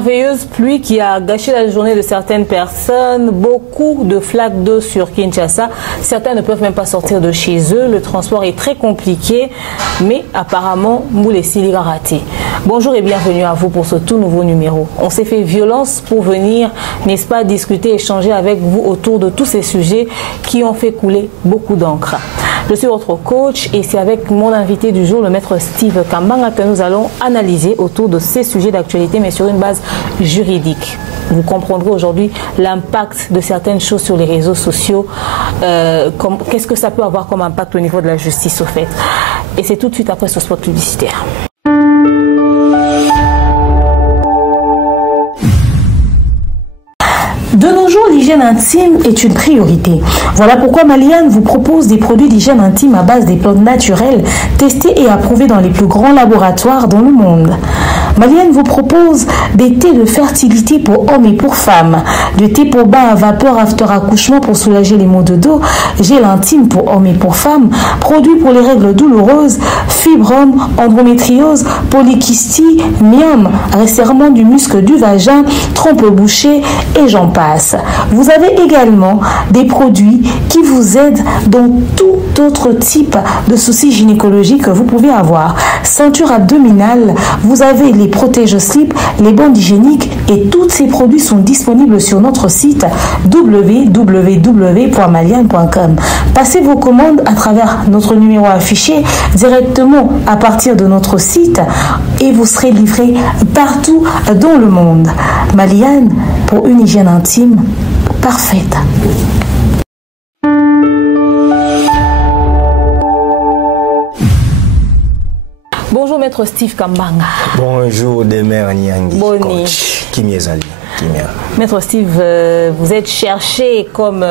merveilleuse pluie qui a gâché la journée de certaines personnes. Beaucoup de flaques d'eau sur Kinshasa. Certains ne peuvent même pas sortir de chez eux. Le transport est très compliqué. Mais apparemment, Moulessili a raté. Bonjour et bienvenue à vous pour ce tout nouveau numéro. On s'est fait violence pour venir, n'est-ce pas, discuter, échanger avec vous autour de tous ces sujets qui ont fait couler beaucoup d'encre. Je suis votre coach et c'est avec mon invité du jour, le maître Steve Kambanga, que nous allons analyser autour de ces sujets d'actualité, mais sur une base juridique. Vous comprendrez aujourd'hui l'impact de certaines choses sur les réseaux sociaux. Qu'est-ce que ça peut avoir comme impact au niveau de la justice, au fait. Et c'est tout de suite après ce spot publicitaire. De nos jours, l'hygiène intime est une priorité. Voilà pourquoi Maliane vous propose des produits d'hygiène intime à base des plantes naturelles, testés et approuvés dans les plus grands laboratoires dans le monde. Maliane vous propose des thés de fertilité pour hommes et pour femmes, du thé pour bain à vapeur after accouchement pour soulager les maux de dos, gel intime pour hommes et pour femmes, produits pour les règles douloureuses, fibrome, endométriose, polykystie, myome, resserrement du muscle du vagin, trompe bouchée et j'en passe. Vous avez également des produits qui vous aident dans tout autre type de soucis gynécologiques que vous pouvez avoir. Ceinture abdominale, vous avez les protège-slip, les bandes hygiéniques et tous ces produits sont disponibles sur notre site www.maliane.com. Passez vos commandes à travers notre numéro affiché directement à partir de notre site et vous serez livré partout dans le monde. Maliane pour une hygiène intime parfaite. Bonjour maître Steve Kambanga. Bonjour Demer Nyangi. Boni. Kimiezali. Maître Steve, vous êtes cherché comme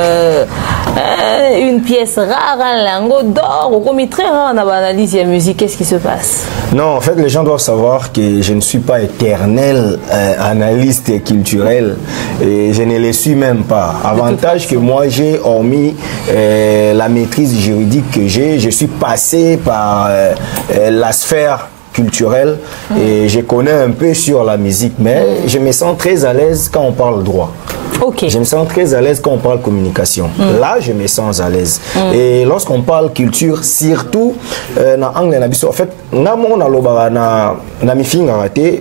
une pièce rare, un lingot d'or, ou comme très rare dans l'analyse de la musique. Qu'est-ce qui se passe? Non, en fait, les gens doivent savoir que je ne suis pas éternel analyste culturel et je ne le suis même pas. Avantage que moi j'ai, hormis la maîtrise juridique que j'ai, je suis passé par la sphère culturel et je connais un peu sur la musique, mais je me sens très à l'aise quand on parle droit. Okay. Je me sens très à l'aise quand on parle communication. Là, je me sens à l'aise. Et lorsqu'on parle culture, surtout dans l'anglais, en fait,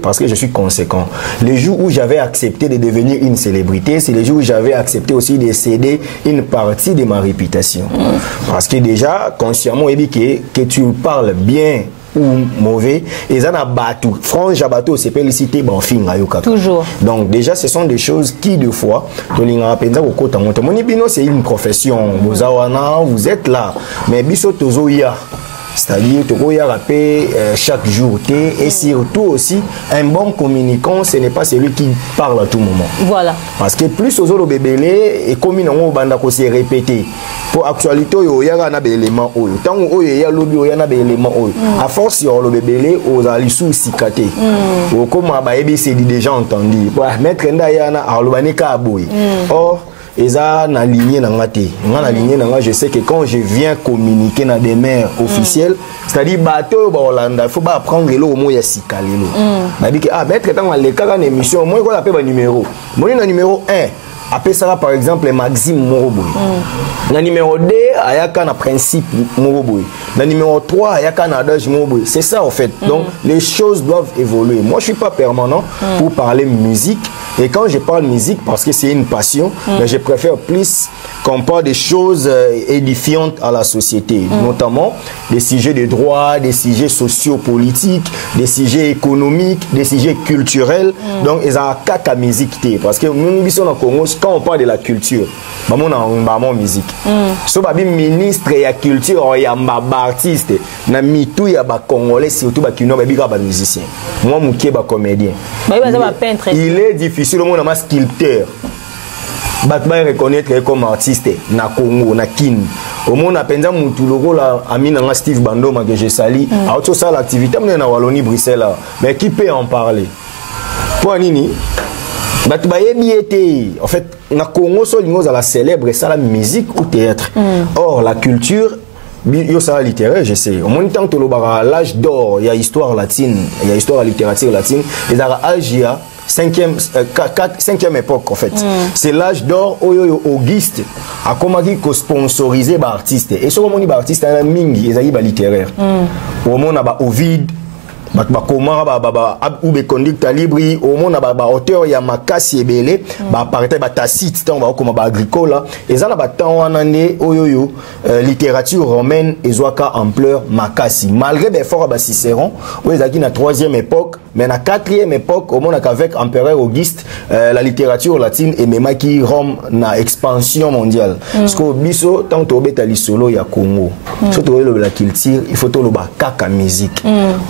parce que je suis conséquent. Les jours où j'avais accepté de devenir une célébrité, c'est les jours où j'avais accepté aussi de céder une partie de ma réputation. Parce que déjà, consciemment, que tu parles bien ou mauvais, et ça n'a battu. Franche bateau, c'est pas licité, bon, fin, toujours. Donc, déjà, ce sont des choses qui, deux fois, c'est une profession. Vous êtes là. Mais, c'est-à-dire chaque jour et surtout aussi un bon communicant, ce n'est pas celui qui parle à tout moment. Voilà. Parce que plus aux autres bébés et comme ils ont s'est répété pour actualité il y a un élément tant il y a lobby il y a un élément à force il y a le bébé aux alissous cicaté comme c'est déjà entendu pour mettre ndayana à l'obaneka aboy. Or et ça, je sais que quand je viens communiquer dans des mers officielles, c'est-à-dire bateau Hollande, il faut pas prendre l'eau au moins il y a mettre dans les cas d'émission, moi je l'appelle numéro. Mon numéro 1. Après ça, par exemple, Maxime Moroboy. Le numéro 2, il y a un principe Moroboy. Le numéro 3, il y a un adage Moroboy. C'est ça, en fait. Donc, les choses doivent évoluer. Moi, je ne suis pas permanent pour parler musique. Et quand je parle musique, parce que c'est une passion, mais je préfère plus qu'on parle des choses édifiantes à la société. Notamment des sujets de droit, des sujets sociopolitiques, des sujets économiques, des sujets culturels. Donc, ils ont un cas à musique. Parce que nous, sommes en Congo, quand on parle de la culture, on a une musique. Si on a un ministre de la culture, il y a un artiste, il y a un Congolais, surtout il y a un musicien. Moi, je suis un comédien. Il est difficile, on a un sculpteur. Je reconnaître comme artiste na Congo, na Kin. Au monde a pensé que logo la Amina Steve Bandoma que je sali. A autre ça l'activité na Wallonie Bruxelles. Mais qui peut en parler? Pour Nini? En fait, na Congo, on a célèbre ça la musique ou théâtre. Or la culture, yo ça littéraire, je sais. Au moins tant que l'âge d'or, il y a histoire latine, il y a histoire littérature latine. Et dans l'âge cinquième époque en fait. C'est l'âge d'or où Auguste a commencé à sponsoriser les artistes. Et ce qu'on dit artistes, il y a mingi, ils ont littéraire. Au monde a Ovid, ou be conducteur libre, au monde a auteur ya makasi ebele, parité Tacite, tant comme agricole, et ça na temps en année oyoyo littérature romaine ezoaka ampleur makasi. Malgré des efforts à Cicéron, où ils ont na troisième époque, mais na quatrième époque, au monde avec empereur Auguste, la littérature latine et même qui Rome na expansion mondiale. Parce que biso tant to betali solo ya Congo, surtout la culture, il faut to lo ba kaka musique.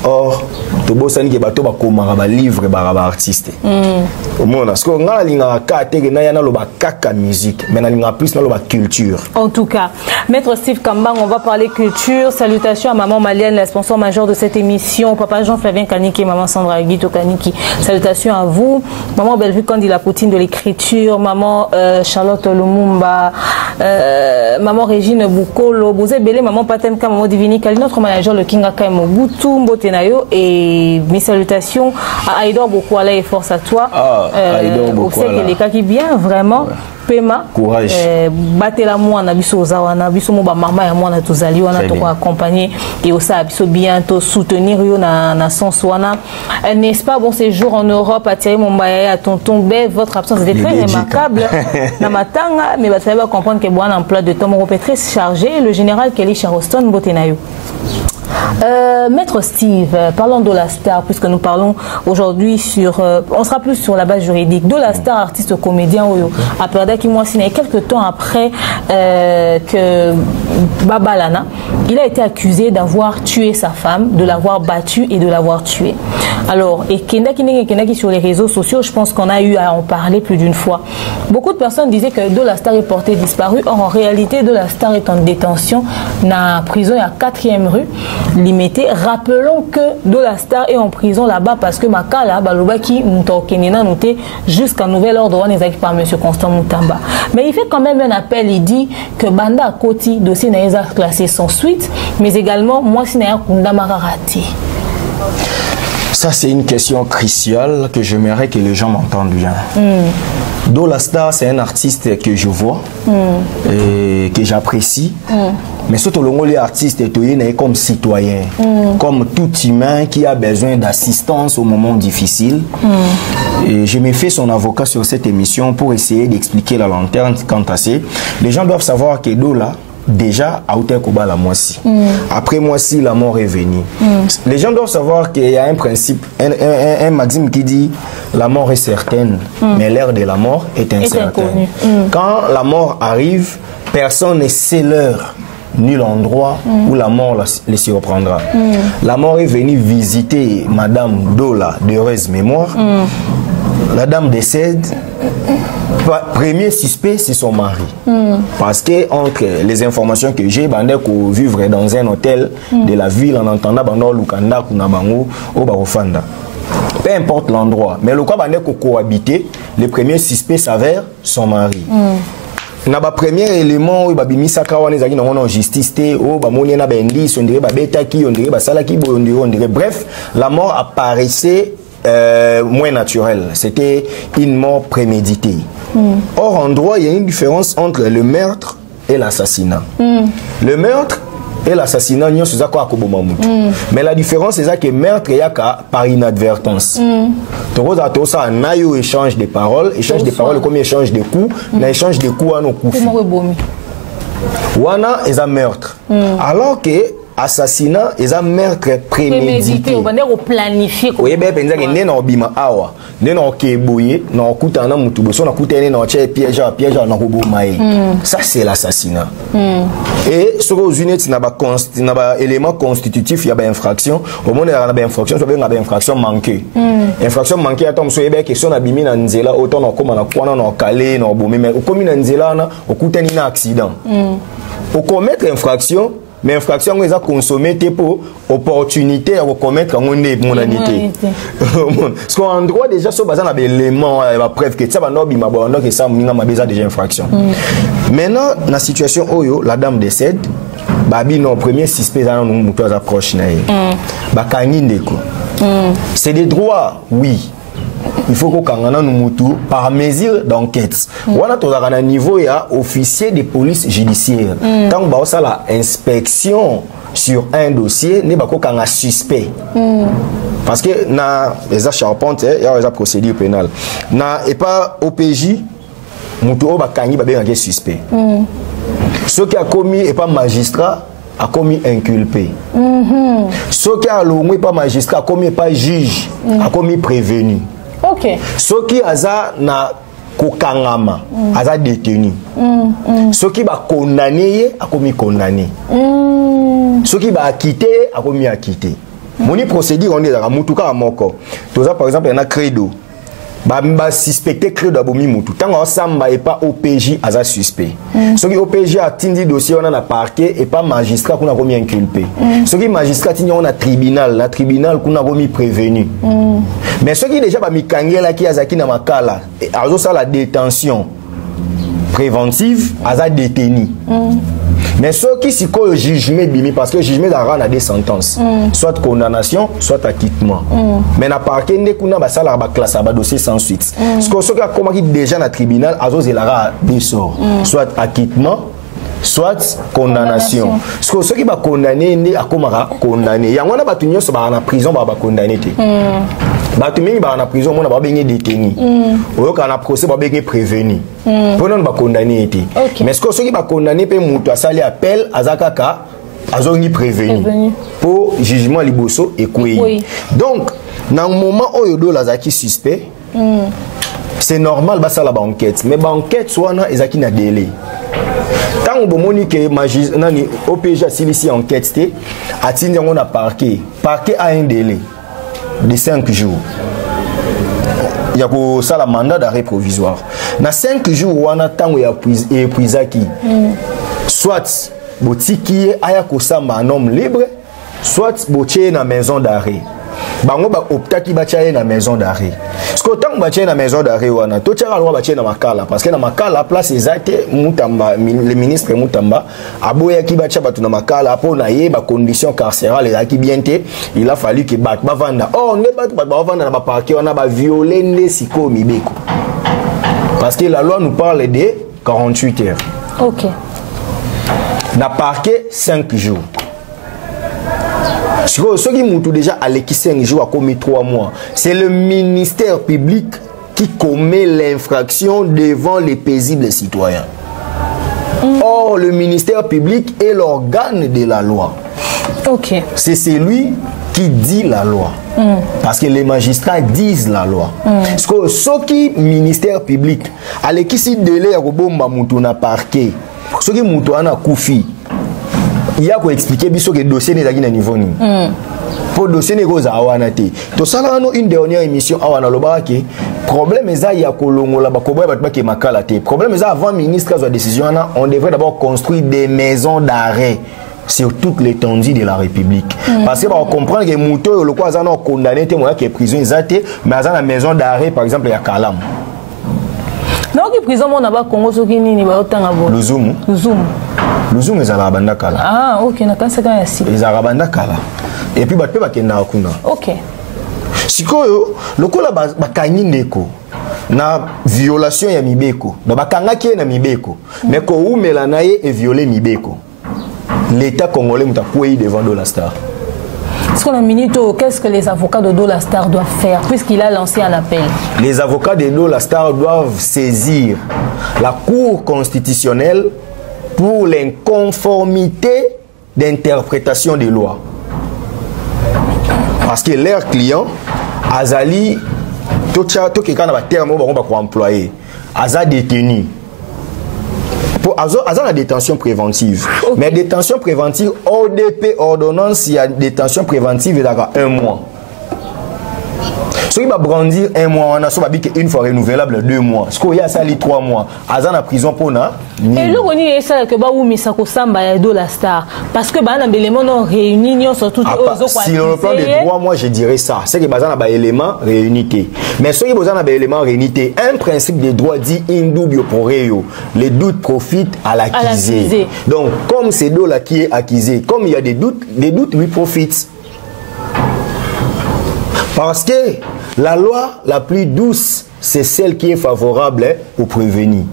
Or to bosani ke bato ba komara ba livre ba artiste. Au monde parce que ngala linga ka tege na yana lo ba kaka musique, mais na linga plus na lo ba culture. En tout cas, Maître Steve Kambang, on va parler culture. Salutations à maman Malienne, la sponsor majeure de cette émission, papa Jean-Flavien Kaniki et maman Sandra Guito Kaniki. Salutations à vous. Maman Bellevue Kandi la poutine de l'écriture, maman Charlotte Lumumba, maman Régine Boukolo, Bouzé Belé, maman Patenka, maman Divini Kali, notre manager le Kinga Kaimo Boutou, Mbotenayo, et mes salutations à Aïdor Bokwala et force à toi. Aïdor Bokwala. Les cas qui bien, vraiment. Pema, courage. Battez la moi, na biso zawana, biso mo ba mama ya moi na tozali wana to accompagner et aussi biso bientôt soutenir yo na sens wana. N'est-ce pas bon séjour en Europe à Thierry Mombaya à tonton Bev, votre absence était très remarquable na matanga mais ba va comprendre que bon emploi de temps mon très chargé le général Kelly Charleston Botenayo. Maître Steve, parlons de la star, puisque nous parlons aujourd'hui sur... on sera plus sur la base juridique. De la star, artiste comédien, à Perdaki Mouassine, quelques temps après que Baba Lana, il a été accusé d'avoir tué sa femme, de l'avoir battue et de l'avoir tuée. Alors, et Kendaki sur les réseaux sociaux, je pense qu'on a eu à en parler plus d'une fois. Beaucoup de personnes disaient que De la Star est porté disparu. Or, en réalité, De la Star est en détention dans la prison à 4e rue. Limité. Rappelons que De la Star est en prison là-bas parce que Makala, Balobaki, Moutokenena, noté jusqu'à nouvel ordre, on est par M. Constant Moutamba. Mais il fait quand même un appel, il dit que Banda Koti, dossier n'a classé sans suite, mais également, moi, si n'a Kunda Mararati. Ça, c'est une question cruciale que j'aimerais que les gens m'entendent bien. Do la Star, c'est un artiste que je vois et que j'apprécie. Mais surtout, le artiste est comme citoyen, comme tout humain qui a besoin d'assistance au moment difficile. Et je me fais son avocat sur cette émission pour essayer d'expliquer la lanterne quant à ça. Les gens doivent savoir que Dola, déjà, à Outekoba la Moissi. Après Moissi, la mort est venue. Les gens doivent savoir qu'il y a un principe, un maxime qui dit la mort est certaine, mais l'heure de la mort est incertaine. Quand la mort arrive, personne ne sait l'heure ni l'endroit où la mort les surprendra. La mort est venue visiter Madame Dola d'heureuse mémoire. La dame décède. Premier suspect, c'est son mari. Parce que entre les informations que j'ai, Bandeko vivre dans un hôtel de la ville en entendant Bandor Lukanda, Kunabango, au Barofanda. Peu importe l'endroit. Mais le cas Bandeko cohabiter, le premier suspect s'avère son mari. Na ba premier élément où babimi sakawa nezaki na en justice té o ba moni na bendi on dirait ba beta ki on dirait ba salaki on dirait bref la mort apparaissait moins naturelle, c'était une mort préméditée. Or en droit il y a une différence entre le meurtre et l'assassinat. Le meurtre et l'assassinat n'y a quoi mais la différence c'est que meurtre y a par inadvertance. Tu ça un aïe échange de paroles comme échange de coups, mais échange de coups à nos coups. Wana est un meurtre. Alors que assassinat et un meurtre prémédité. On va planifier. Oui, ben penza que né na bima awa, né na keboye, na kuta na mutu boso na kuta né na piège na robo mai. Ça c'est l'assassinat. Et sur aux unités na ba élément constitutif il y a ba infraction, au monde il y a ba infraction, soit ba infraction manquée. Infraction manquée attends so ebe question na bimi na nzela autant na koma na kwana na calé na bomé mais au komi na nzela na okuta ni na accident. Au commettre infraction mais infraction on les a consommé pour opportunité à commettre en monanité. Parce qu'en droit déjà sur base d'un élément la preuve que ça va non bima bon que ça m'a déjà infraction. Maintenant la situation oyo la dame décède babi non premier suspect dans nous moto approche na ba kangi ndeko. C'est des droits oui. il faut qu'on kangana mutu par mesure d'enquête. Wana tozaka na niveau ya officier de police judiciaire. Tant ba ça la inspection sur un dossier ne ba ko kanga suspect. Parce que na les charpente il y a des procédures pénales. Na et pas OPJ mutu o ba kangi ba benga suspect. Ce qui a commis et pas magistrat a commis inculpé. Ce qui a l'ongé pas magistrat a commis pas juge a commis prévenu. Ok. Ce qui a na kokangama a détenu. Ce qui va condamné a commis condamné. Ce qui va acquitté a commis acquitté. Mon procédure on est dans mutuka à moko. Toza par exemple il y a credo. Ba suspecté credo abomi mutu. Tant ensemble et pas OPJ as suspect. Ce qui OPJ a tindi dossier on a parquet et pas magistrat qu'on a commis inculpé. Ce qui magistrat tindi on a tribunal, la tribunal qu'on a commis prévenu. Mais ce qui déjà ba mikangela qui azaki na makala azo ça la détention préventive aza détenu. Mais ceux qui s'y collent au jugement bimi parce que le jugement a des sentences, soit condamnation, soit acquittement. Mais na parquet ne kuna ba sala ba classe ba dossier sans suite. Ce que ceux qui a commis déjà dans le tribunal azo zelara deux sorts, soit acquittement, soit condamnation. Ce que ceux qui ba condamné ne a komara condamné. Ya ngona ba tunyo so ba na prison ba condamné te. Ba tumi ba na prison mona ba bengi détenu. Oyo kana procès ba bengi prévenu. Ponon ba condamné été. Mais ce que ceux qui ba condamné pe mutu asali appel azakaka azongi prévenu. Pour jugement liboso et kouyi. Donc dans le moment où yodo lazaki suspect, c'est normal ba sala ba enquête, mais ba enquête soana ezaki na délai. Tant que Monique nani OPJ a ici enquête té atindi on a parquet a un délai de 5 jours. Il y a pour ça la mandat d'arrêt provisoire. Dans 5 jours on a tant ya épuisaki. Soit botiki aya kosamba un homme libre, soit botie na maison d'arrêt. Bango ba optaki ba tia na maison d'arrêt. Parce que tant ba tia na maison d'arrêt wana, to tia loi ba tia na makala parce que na makala place ezate Mutamba le ministre Mutamba aboya ki ba tia batu na makala po na ye ba conditions carcérales ezaki bien te, il a fallu que bat ba vanda. Oh ne bat ba vanda na ba parquet wana ba violer ne siko mibeko. Parce que la loi nous parle de 48 heures. OK. Na parquet 5 jours. Ceux qui m'ont déjà à l'équipe 5 jours a commis 3 mois. C'est le ministère public qui commet l'infraction devant les paisibles citoyens. Or, le ministère public est l'organe de la loi. Ok. C'est celui qui dit la loi. Parce que les magistrats disent la loi. Parce que ceux qui ministère public, à l'équipe si délai à Robomba Moutouna parquet, ceux qui Moutouana Koufi, il y a qu'à expliquer que le dossier n'est pas à niveau. Pour le dossier n'est pas à Awanate. Tout ça, une dernière émission à Wanalobake. Problème est qu'il y a que problème est avant ministre de la décision, on devrait d'abord construire des maisons d'arrêt sur toute l'étendue de la République. Parce que on comprend que Mouto le quoi ont condamné qui est prison mais à la maison d'arrêt par exemple il y a Kalam. Non, qui prison on a pas Congo ce qui ni ba otanga bo. Le Zoom. Ils ont banda kala. Ah, OK, na kansa kan yasi. Ils ont banda kala. Et puis ba pe ba kenda kuna. OK. Sikoyo lokola ba kanyi ndeko na violation ya mibeko. Na bakanga ki na mibeko. Mais ko umela na ye et violer mibeko. L'État congolais m'a poué devant Dolastar. Est-ce qu'on a une minute, qu'est-ce que les avocats de Dolastar doivent faire puisqu'il a lancé un appel? Les avocats de Dolastar doivent saisir la Cour constitutionnelle pour l'inconformité d'interprétation des lois. Parce que leurs clients, Azali, tout le terme qu'on va employer, Aza détenu. Aza la détention préventive. Okay. Mais détention préventive, ODP, ordonnance, il y a détention préventive, il y a 1 mois. Ce qui va brandir 1 mois, on a une fois renouvelable 2 mois. Ce qu'il y a, ça 3 mois. Aza la prison pour na. Et le roni est ça que ba ou misako samba ya Dolastar parce que ba na éléments non réunis surtout si on prend les 3 mois, je dirais ça. C'est que bazana ba éléments réunité. Mais ce qui bazana ba éléments réunité, un principe de droit dit indubio pro reo. Les doutes profitent à l'accusé. Donc comme c'est do là qui est accusé, comme il y a des doutes lui profitent. Parce que La loi la plus douce, c'est celle qui est favorable au prévenu.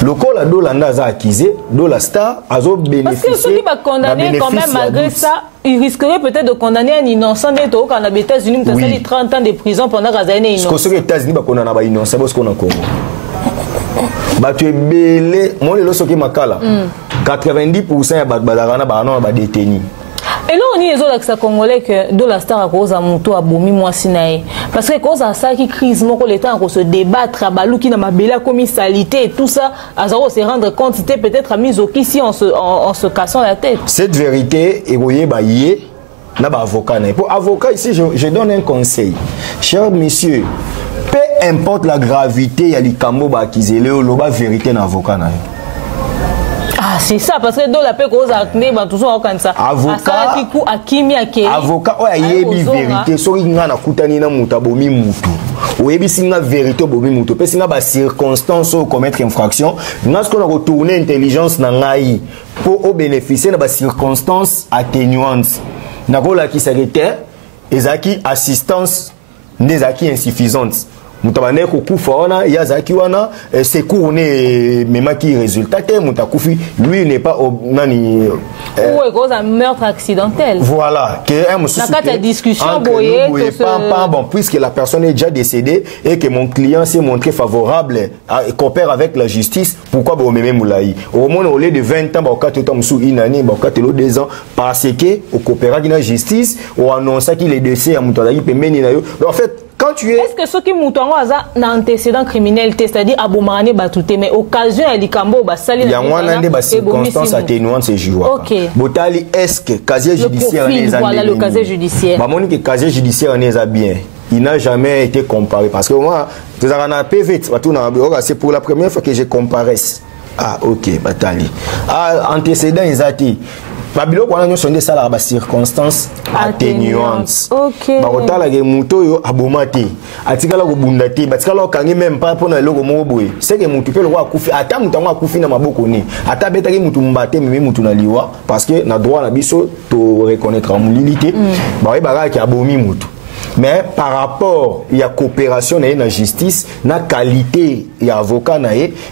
Le cas là, Dolanda a accusé, Dola Star a bénéficié. Parce que ceux qui vont condamner quand même, malgré ça, ils risqueraient peut-être de condamner un innocent d'être au Canada, aux États-Unis, qui a 30 ans de prison pendant qu'ils ont été innocents. Parce que les États-Unis vont condamner un innocent, parce qu'on a Congo. Tu es belé, moi, le loso qui m'a kala, 90% ya badarana ba ba détenu. Et là, on dit que les Congolais que Dola Star a cause à Mouto a bomi moi sinaï. Parce que cause à ça qui crise, mon l'État a se débattre, à balou qui n'a ma bella commis salité et tout ça, à se rendre compte, c'était peut-être mis au ici en se cassant la tête. Cette vérité, et vous voyez, n'a pas avocat. Pour avocat ici, je donne un conseil. Cher monsieur, peu importe la gravité, il y a les cambo qui zélé, il y a la vérité dans l'avocat. Ah, c'est ça, parce que dans la paix, quand on a tout ça, comme ça. Avocat, avocat, il y a une vérité. Si on a une vérité, parce que dans circonstances où commettre infraction, nous avons retourné l'intelligence pour bénéficier de circonstances atténuantes. Nous avons qui assistance insuffisante. Mutabane kukufa wana yazaki wana secours ne même qui résultat mutakufi lui n'est pas nani ou cause un meurtre accidentel. Voilà que un monsieur la discussion bon puisque la personne est déjà décédée et que mon client s'est montré favorable et coopère avec la justice, pourquoi bon même moulaï au moins au lieu de 20 ans ba ka totam sous une année ba ka telo 2 ans parce que au coopéra avec la justice ou annonce qu'il est décédé à mutalaï pemeni na yo. En fait quand tu es... Est-ce que ceux qui moutongo ont un antécédent criminel, c'est-à-dire abomane batouté, mais occasion à l'ikambo basali. Il y a moins de circonstances atténuantes c'est joie. Ok. Botali est-ce que casier judiciaire n'est pas voilà le casier judiciaire. Bah mon que casier judiciaire n'est pas bien. Il n'a jamais été comparé parce que moi, tu as un PV, c'est pour la première fois que je comparaisse. Ah ok, batali. Ah antécédent exact. Babilo kwa nyo sonde sala ba circonstances atténuantes. OK. Ba kotala ke muto yo abomate. Atikala ko bundate, batikala kangi même pas pona loko moko boye. C'est que mutu pe lo akufi, ata mutu ngo akufi na maboko ni. Ata betaki mutu mbate meme mutu na liwa parce que na droit na biso to reconnaître en mulité. Ba ba ki abomi mutu. Mais par rapport à la coopération dans la justice, la qualité et avocat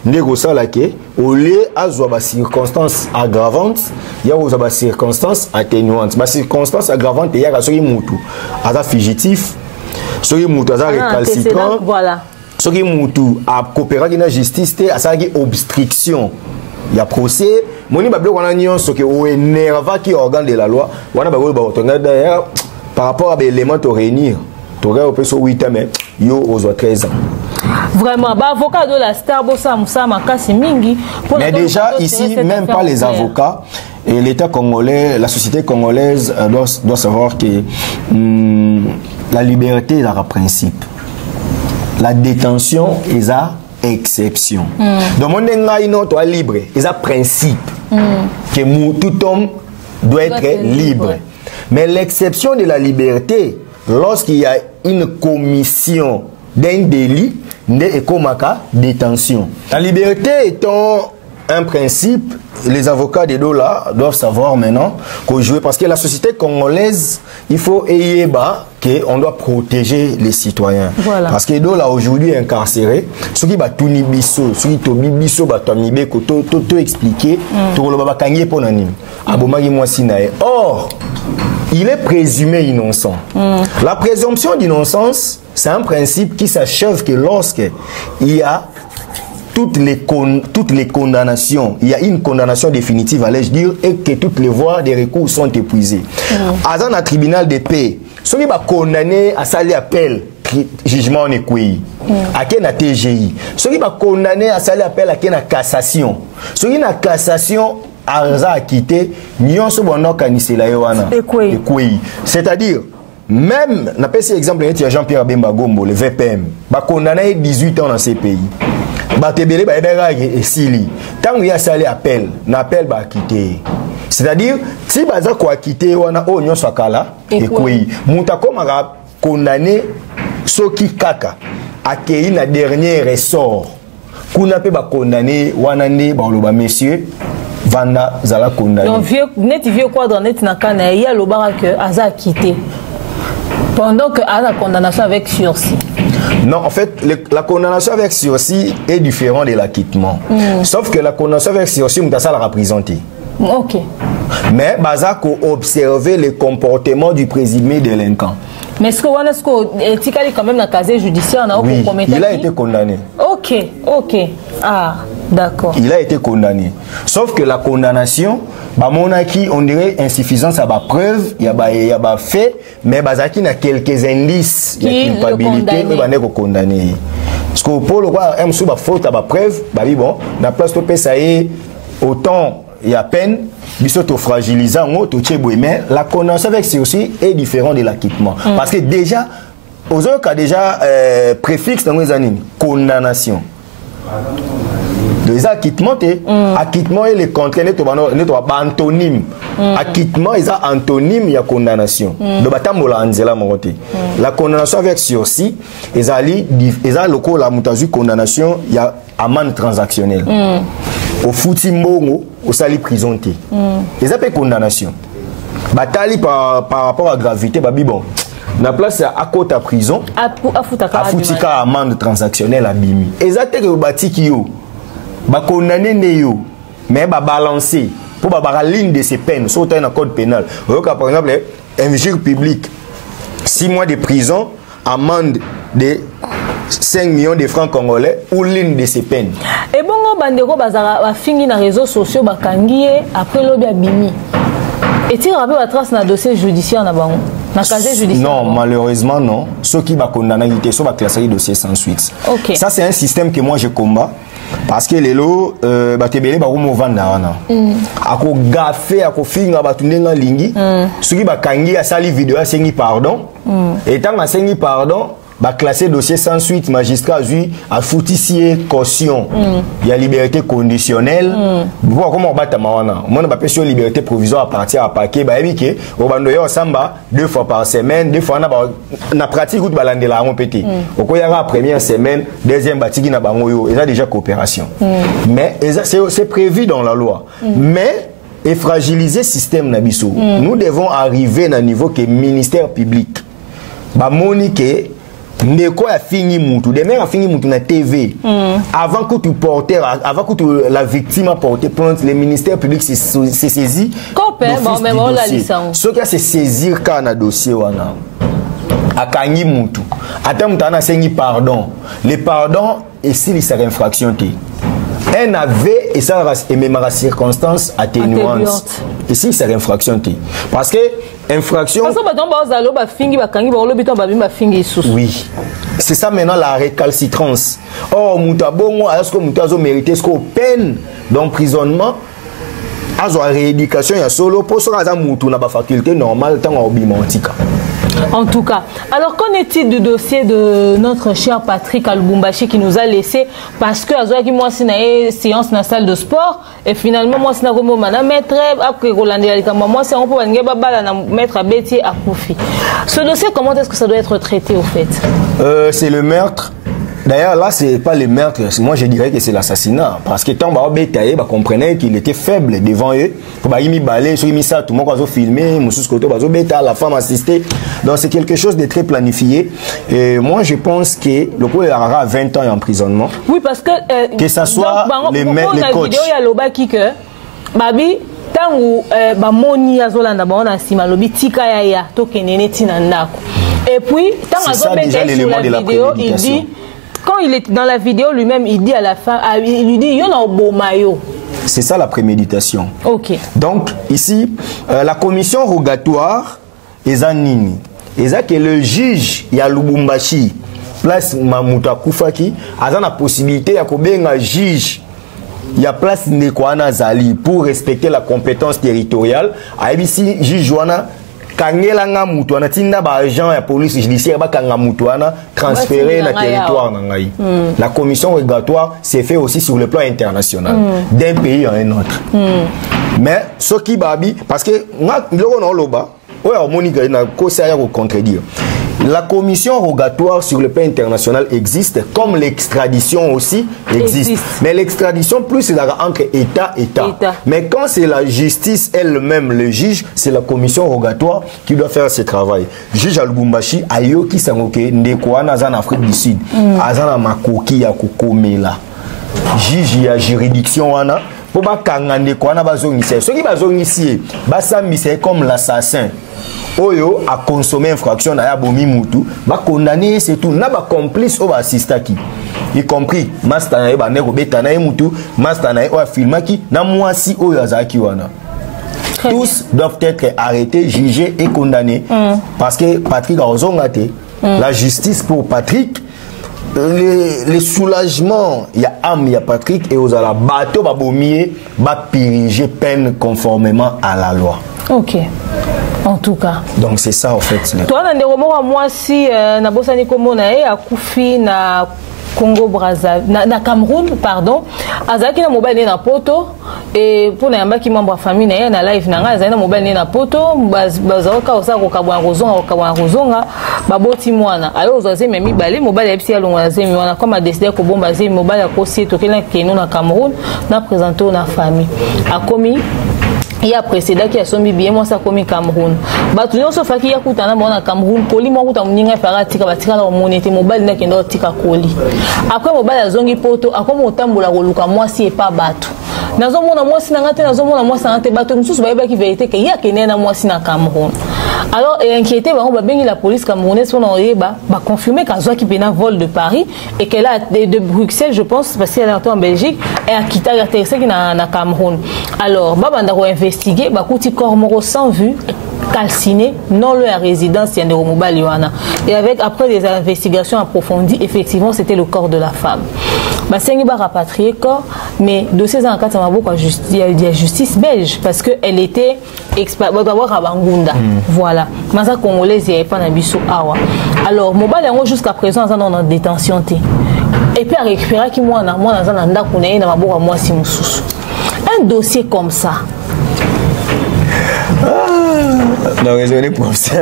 négocier la que au lieu de circonstances aggravantes, il y a des circonstances atténuantes. Les circonstances aggravantes, il y a des mutu, des fugitifs, des mutu, des récalcitrants, des mutu à coopérer dans la justice, des obstructions. Il y a procès. Moni bablo wana nyonso ke o énerva qui organe de la loi. Wana bablo ba otonga d'ailleurs par rapport à l'élément de réunir. Tu aurais au PSO 8 ans, mais yo aux 13 ans. Vraiment, bah avocat de la Star Bossa Moussa Makasi Mingi. Mais déjà ici, même pas les avocats et l'État congolais, la société congolaise doit savoir que la liberté est un principe. La détention est à exception. Dans le monde où est libre, c'est un principe que tout homme doit être libre. Mais l'exception de la liberté, lorsqu'il y a une commission d'un délit, n'est comme détention. La liberté étant un principe, les avocats des dollars doivent savoir maintenant qu'on joue parce que la société congolaise, il faut qu'on doit protéger les citoyens. Voilà. Parce que les dollars aujourd'hui incarcérés, ceux qui battent biso, ceux qui tombent biso, tout expliquer, tout le monde va pour nanim. Or, il est présumé innocent. La présomption d'innocence, c'est un principe qui s'achève que lorsque il y a toutes les condamnations, il y a une condamnation définitive, allais-je dire, et que toutes les voies des recours sont épuisées. Dans un tribunal de paix, ceux qui sont condamnés à salir appel, jugement en écouille, à qui na TGI, ceux qui sont condamnés à salir appel à qui na cassation, ceux qui na cassation, à quitter, n'y ont c'est-à-dire, même, on appelle cet exemple, il y a Jean-Pierre Bemba Gombo, le VPM, condamné 18 ans dans ces pays. Batebele ba ebera et sili tant il y a salé appel n'appel ba quitter c'est-à-dire si baza ko quitter wana o nyonso akala et koi mutako maka condamné soki kaka akei na dernier ressort kuna pe ba condamné wana ne ba loba messieurs vanda zala condamné donc vieux net vieux quadre net na kana ya lobara que aza quitter Pendant que la condamnation avec sursis. Non, en fait, la condamnation avec sursis est différente de l'acquittement. Sauf que la condamnation avec sursis, on a ça la représenter. Ok. Mais Baza a observé le comportement du présumé délinquant. Mais est-ce que quand même dans le casier judiciaire, oui, il a été condamné. Ok, ok. Ah, d'accord. Il a été condamné. Sauf que la condamnation, on dirait insuffisance à la preuve, il y a fait, mais il y a quelques indices de culpabilité, il va condamné. Parce que pour le roi, il y a faute à la preuve, bon, la place de ça est autant. Il y a peine, fragilisant, mais la condamnation avec ceci est différente de l'acquittement. Parce que déjà, aux autres cas déjà préfixe dans les années, condamnation. Les acquittements, acquittement est le contraire, antonyme. Acquittement est antonyme, il y a condamnation. La condamnation avec sursis, il y a la condamnation, il y a amende transactionnelle. Au footimbongo, au sali prison. Ils appellent condamnation. Bataille par rapport à la gravité, bon. La place à côté à prison, à foutika amende transactionnelle à bimi. Ils appellent que bati qui yo, condamné yo, mais balancer pour la ligne de ces peines, sauter dans le code pénal. Par exemple, injure publique, 6 mois de prison, amende de 5 millions de francs congolais ou l'une de ces peines. Et bon, bandeko bazara fini dans les réseaux sociaux bakangi après l'obé abimi. Et tu rappelles la trace dans le dossier judiciaire na bango, na casier judiciaire. Non, malheureusement non. Ceux qui va condamner ils sont classés le dossier sans suite. Okay. Ça c'est un système que moi je combats parce que les lots batebele ba rumo vanda wana. Ako gafé ako finga batundenga lingi. Ceux qui bakangi a sali vidéo a sengi pardon. Et tant a sengi pardon bah classé dossier sans suite magistrat a foutissier caution il y a liberté conditionnelle comment on bat mawana moi pas sur liberté provisoire à partir à paquet bah évique au bandoyo samba 2 fois par semaine 2 fois na pratique route balandela on pété au quoi y a première semaine deuxième batiki na bangoyo et ça déjà coopération mais c'est prévu dans la loi mais et fragiliser système nabiso nous devons arriver à un niveau que ministère public bah monique Ndeko a fini moutou, demain a fini moutou na TV. Avant que tu portes, avant que la victime a porté plainte, le ministère public s'est saisi. Ce qui a se saisir quand on a dossier wana. A kangi moutou. Attends moutou a sengi pardon. Le pardon est si il s'est infraction té. Un avait et ça est même à circonstance atténuante. Et si c'est infraction té. Parce que infraction. Oui. C'est ça maintenant la récalcitrance. Or, Moutabongo, est-ce que Moutazo mérité ce qu'on peine d'emprisonnement? À la rééducation, il y a solo pour ce que Moutou n'a pas faculté normale tant en bimantika. En tout cas, alors qu'en est-il du dossier de notre cher Patrick Alubumbashi qui nous a laissé parce que moi c'est une séance dans la salle de sport et finalement moi c'est un maître après Roland moi c'est un peu maître à Bétier à Koufi. Ce dossier, comment est-ce que ça doit être traité au fait? C'est le meurtre. D'ailleurs, là, c'est pas le meurtre. Moi, je dirais que c'est l'assassinat. Parce que tant que comprenait qu'il était faible devant eux. Il balait, tout le monde a filmé, la femme assistée. Donc, c'est quelque chose de très planifié. Et moi, je pense que le coup, il aura 20 ans d'emprisonnement. Oui, parce que ça soit donc, les coachs. Il y a le bas qui que, Babi, tant où Moni Azolanda, on a si mal, tika ya to kenene tina ndako. Et puis, tant que sur la vidéo, il dit. Quand il est dans la vidéo lui-même, il dit à la femme, il lui dit, il y a un beau maillot. C'est ça la préméditation. Ok. Donc, ici, la commission rogatoire est en nini. Et ça que le juge, il y a Lubumbashi, place Mamouta Koufaki, a la possibilité, il y a un juge, il y a place Nekwana Zali pour respecter la compétence territoriale. A ici, juge Joana, kangela nga mutu ana tinda ba agent ya police judiciaire ba kanga mutu ana transférer na territoire na ngai. La commission rogatoire s'est fait aussi sur le plan international d'un pays à un autre. Mais ce qui babi parce que nga loko na loba oya monique na ko ça ya ko contredire. La commission rogatoire sur le plan international existe, comme l'extradition aussi existe. Mais l'extradition, plus c'est entre État et État. Mais quand c'est la justice elle-même, le juge, c'est la commission rogatoire qui doit faire ce travail. Juge Al-Gumbashi, ayo qui s'envoque, ndekwana en Afrique du Sud, azana makoki ya kukomela. Juge ya juridiction wana, pour ba kangande kwana bazongisi. Ceux qui bazongisi, basambise comme l'assassin. Oyo a consommé infraction na ya bomi mutu, ba condamner c'est tout, na ba complice o ba assistaki. Y compris master na ba neko beta na mutu, master na o filmaki na mwasi oyo azaki wana. Tous doivent être arrêtés, jugés et condamnés parce que Patrick a ozongate. La justice pour Patrick, les soulagements, il y a âme, il y a Patrick et aux ala bateau ba bomier ba piriger peine conformément à la loi. OK. En tout cas. Donc c'est ça en fait. Toi na ndeko moko mwasi na bosani komona e akufi na Congo Brazzaville na Cameroun pardon azaki na mobile na poto et pour na yamba ki membre famille na na live na nga azaki na mobile na poto bazoka osako kabwa rozonga baboti mwana ayo ozaze memi bale mobile ya psi alonga zemi wana comme a décidé ko bomba zemi mobile ya kosi to kena keno na Cameroun na présenter na famille akomi il y a précédent qui a sombi bien moi ça comme Cameroun batu nyonso faki ya kutana mona Cameroun koli mo kuta muninga fara tika batika na monete mobile na kendo tika koli après mobile azongi poto akomo otambola koluka mwasi e pa batu nazomona mwasi na ngate nazomona mwasi na ngate batu mususu bayeba ki vérité ke ya kenena mwasi na Cameroun alors inquiété bango ba bengi la police camerounaise pour oyeba ba confirmer qu'azwa ki pena vol de Paris et qu'elle a de Bruxelles je pense parce qu'elle est en Belgique et a quitté la terre qui na Cameroun alors banda ko investiguer ba kuti corps moko sans vue calciné non leur résidence yande mobile wana et avec après des investigations approfondies effectivement c'était le corps de la femme ba sengi ba rapatrier corps mais dossier en quatre maboko à justice belge parce que elle était d'abord à Bangunda voilà masa congolaise y avait pas na biso awa alors mobile yango jusqu'à présent en détention té et puis à récupérer qui moi na ndako na na maboko moi si mususu un dossier comme ça. Non, raisonner pour ça,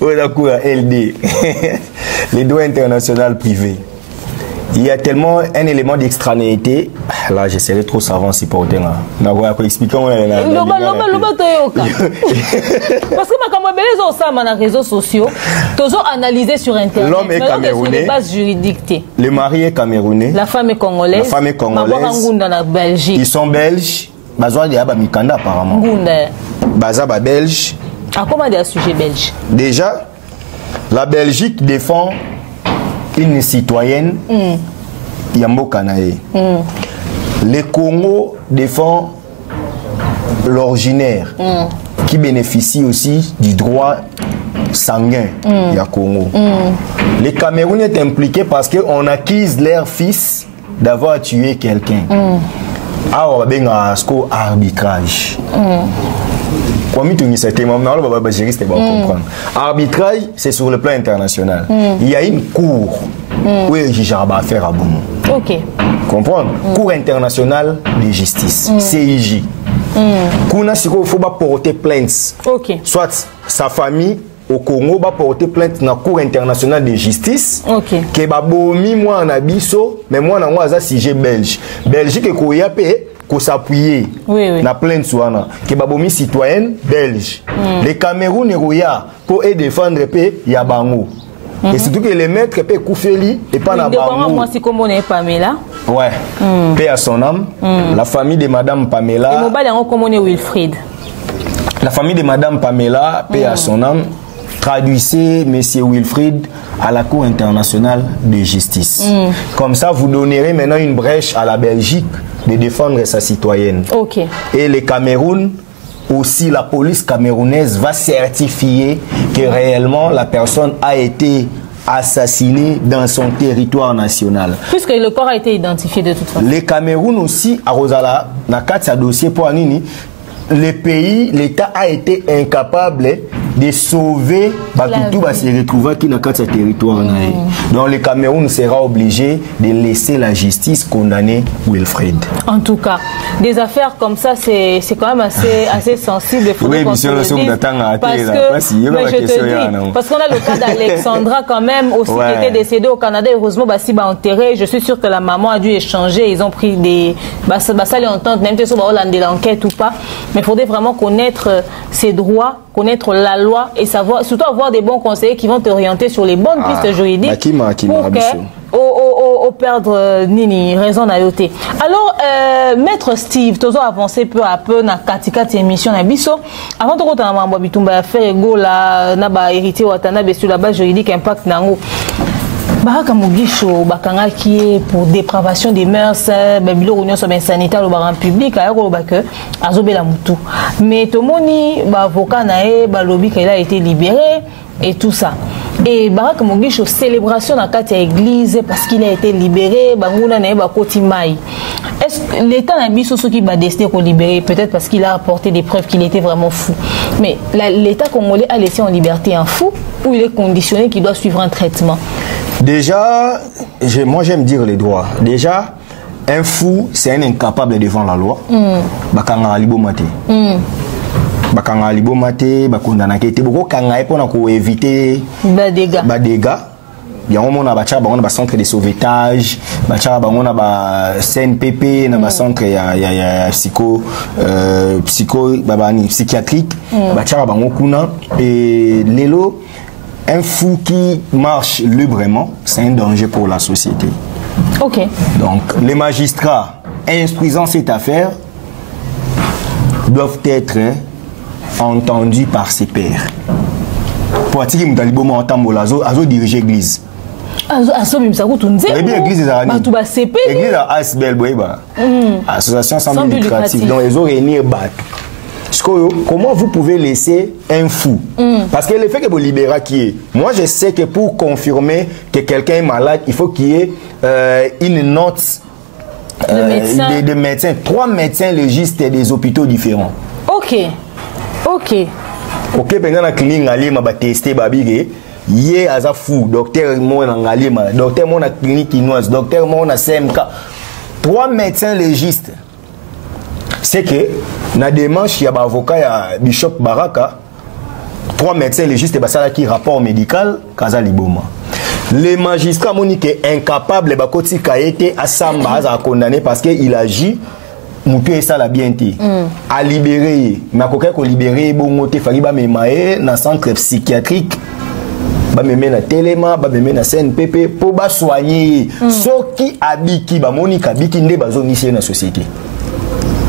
on a cours à LD, les droits internationaux privés. Il y a tellement un élément d'extranéité. Là, j'essaierai trop savant si pour autant. N'a pas expliqué. Parce que ma camarade les ça na réseaux sociaux, toujours analysé sur internet. L'homme est camerounais. Les bases juridiques. Le mari est camerounais. La femme est congolaise. La femme est congolaise. Belgique. Ils sont belges. Bazoa de Mikanda apparemment. Baza belge. À comment des sujets belges? Déjà, la Belgique défend une citoyenne Yambo Kanae. Le Congo défend l'originaire qui bénéficie aussi du droit sanguin du Congo. Le Cameroun est impliqué parce qu'on accuse leur fils d'avoir tué quelqu'un. Ah, on va bien à arbitrage. Arbitrage, c'est sur le plan international. Il y a une cour où il y a une affaire à Boumou. Ok. Comprendre? Cour internationale de justice, CIJ. Kuna siko il faut porter plainte. Ok. Soit sa famille au Congo va porter plainte dans la Cour internationale de justice. Ok. Que babomi moi en abisso, mais moi na moi za CIJ belge. Belgique ko yapé qu'on s'appuyer na plainte soana que babomi citoyenne belge. Le Cameroun et pour défendre pe ya bango. Et surtout que les maîtres pe Koufeli et pas na bango. Moi si comme on est Pamela. Ouais. Paix à son âme. La famille de madame Pamela. Et mobile en comme on est Wilfried. La famille de madame Pamela, paix à son âme, traduisez monsieur Wilfried à la Cour internationale de justice. Comme ça, vous donnerez maintenant une brèche à la Belgique de défendre sa citoyenne. Ok. Et le Cameroun, aussi la police camerounaise va certifier que réellement la personne a été assassinée dans son territoire national. Puisque le corps a été identifié de toute façon. Le Cameroun aussi, à Rosala, dans 4 dossiers pour Anini, le pays, l'État a été incapable de sauver Batutu va se retrouver qui n'a qu'à sa territoire. Donc le Cameroun sera obligé de laisser la justice condamner Wilfred. En tout cas, des affaires comme ça, c'est quand même assez sensible. Oui, monsieur, parce qu'on a le cas d'Alexandra quand même aussi qui était décédée au Canada. Heureusement, si enterré, je suis sûr que la maman a dû échanger. Ils ont pris des ça les entendre, même si de l'enquête ou pas. Mais il faudrait vraiment connaître ses droits, connaître la loi et savoir, surtout avoir des bons conseillers qui vont t'orienter sur les bonnes pistes juridiques pour perdre nini raison d'ayoter. Alors maître Steve, toujours avancé peu à peu na katika émission na biso avant de rentrer dans mambo bitumba faire ego la na ba héritier watana sur la base juridique impact nango. Baraka Mugisho bakanga qui est pour dépravation des mœurs babilo réunion sur sanitaire au bar en public ayako baka azobela mutu mais tomoni ba avocat nae ba lobby qu'il a été libéré et tout ça et Baraka Mugisho célébration dans quatre église parce qu'il a été libéré banguna nae ba koti mai. Est-ce que l'état n'a biso ceux qui va décider qu'on libérer peut-être parce qu'il a apporté des preuves qu'il était vraiment fou mais l'état congolais a laissé en liberté un fou ou il est conditionné qu'il doit suivre un traitement? Déjà, moi j'aime dire les droits. Déjà, un fou, c'est un incapable devant la loi. Bakanga alibo mate. Bakanga alibo mate, bakondana kete. Boko kanga pour éviter dégâts. Bien on a bacha on a centre de sauvetage, bacha on a CNPP, na centre ya psychiatrique, bacha bango kuna et lelo. Un fou qui marche librement, c'est un danger pour la société. Ok. Donc, les magistrats instruisant cette affaire doivent être entendus par ses pairs. Pour attirer Moutalibo Montamo, Azo diriger l'église. L'église Association sans but lucratif. Donc, ils ont réuni Bat. Comment vous pouvez laisser un fou? Parce que le fait que vous libérez qui est, moi je sais que pour confirmer que quelqu'un est malade, il faut qu'il y ait une note de médecins, 3 médecins légistes des hôpitaux différents. Ok. Pendant la clinique, on va tester babige. Yé aza fou, docteur mon en docteur mon clinique chinoise, docteur mon a CMK. 3 médecins légistes. C'est que dans la démarche, il y a un avocat, il y a Bishop Baraka, 3 médecins légistes et qui rapport médical, Kaza Liboma. Les magistrats Monique est incapable de été à Samba à condamner parce qu'il agit, Moutou et ça la bienté. À libérer, mais à côté qu'on libérer, bon, moté Fariba Memae, dans le centre psychiatrique, ba meme na Téléma, ba meme na CNPP pour ba soigner ceux qui habitent, ba Monica biki nde bazonisi na société.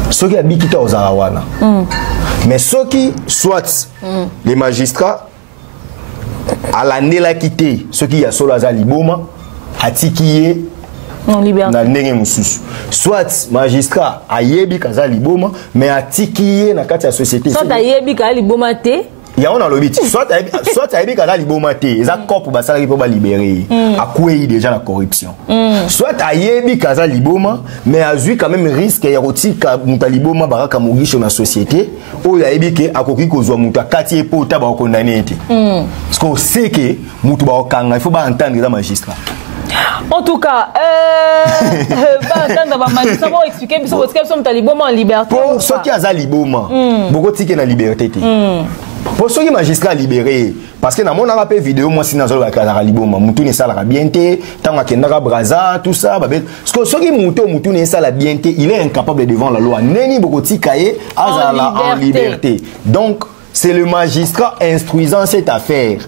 Ceux qui habitent aux Arawana. Mais ceux qui, soit les magistrats, à l'année la quitté, ceux qui y a solo à Liboma, à Tikiye, soit magistrat à Yebi Kaza Liboma, mais à Tikiye, dans la société. Soit à Yebi Kaza Liboma, il y a un dans le but. Soit à Yebi Kaza Liboma, ils ont corps pour ça pour libérer. À quoi il déjà la corruption. Soit à Yebi Kaza Liboma, mais à Zui quand même risque il y a aussi Liboma Baraka Mugisho dans la société où il y a Yebi que à Koki Kozwa Muta Kati pour tabac condamné. Parce qu'on sait que Mutu Bakanga il faut pas entendre les magistrats. En tout cas, magistrat pour expliquer parce que nous sommes Liboma en liberté. Pour ceux qui ont Liboma, beaucoup de tickets en liberté. Pour ceux qui sont magistrats libérés, parce que dans mon rappel vidéo, moi, si nous avons la Liboma, Moutoune ça la bienté, tant que Braza, tout ça, parce que ceux qui Moutoune ça la bienté, il est incapable devant la loi. Neni Bogoti Kaye en liberté. Donc, c'est le magistrat instruisant cette affaire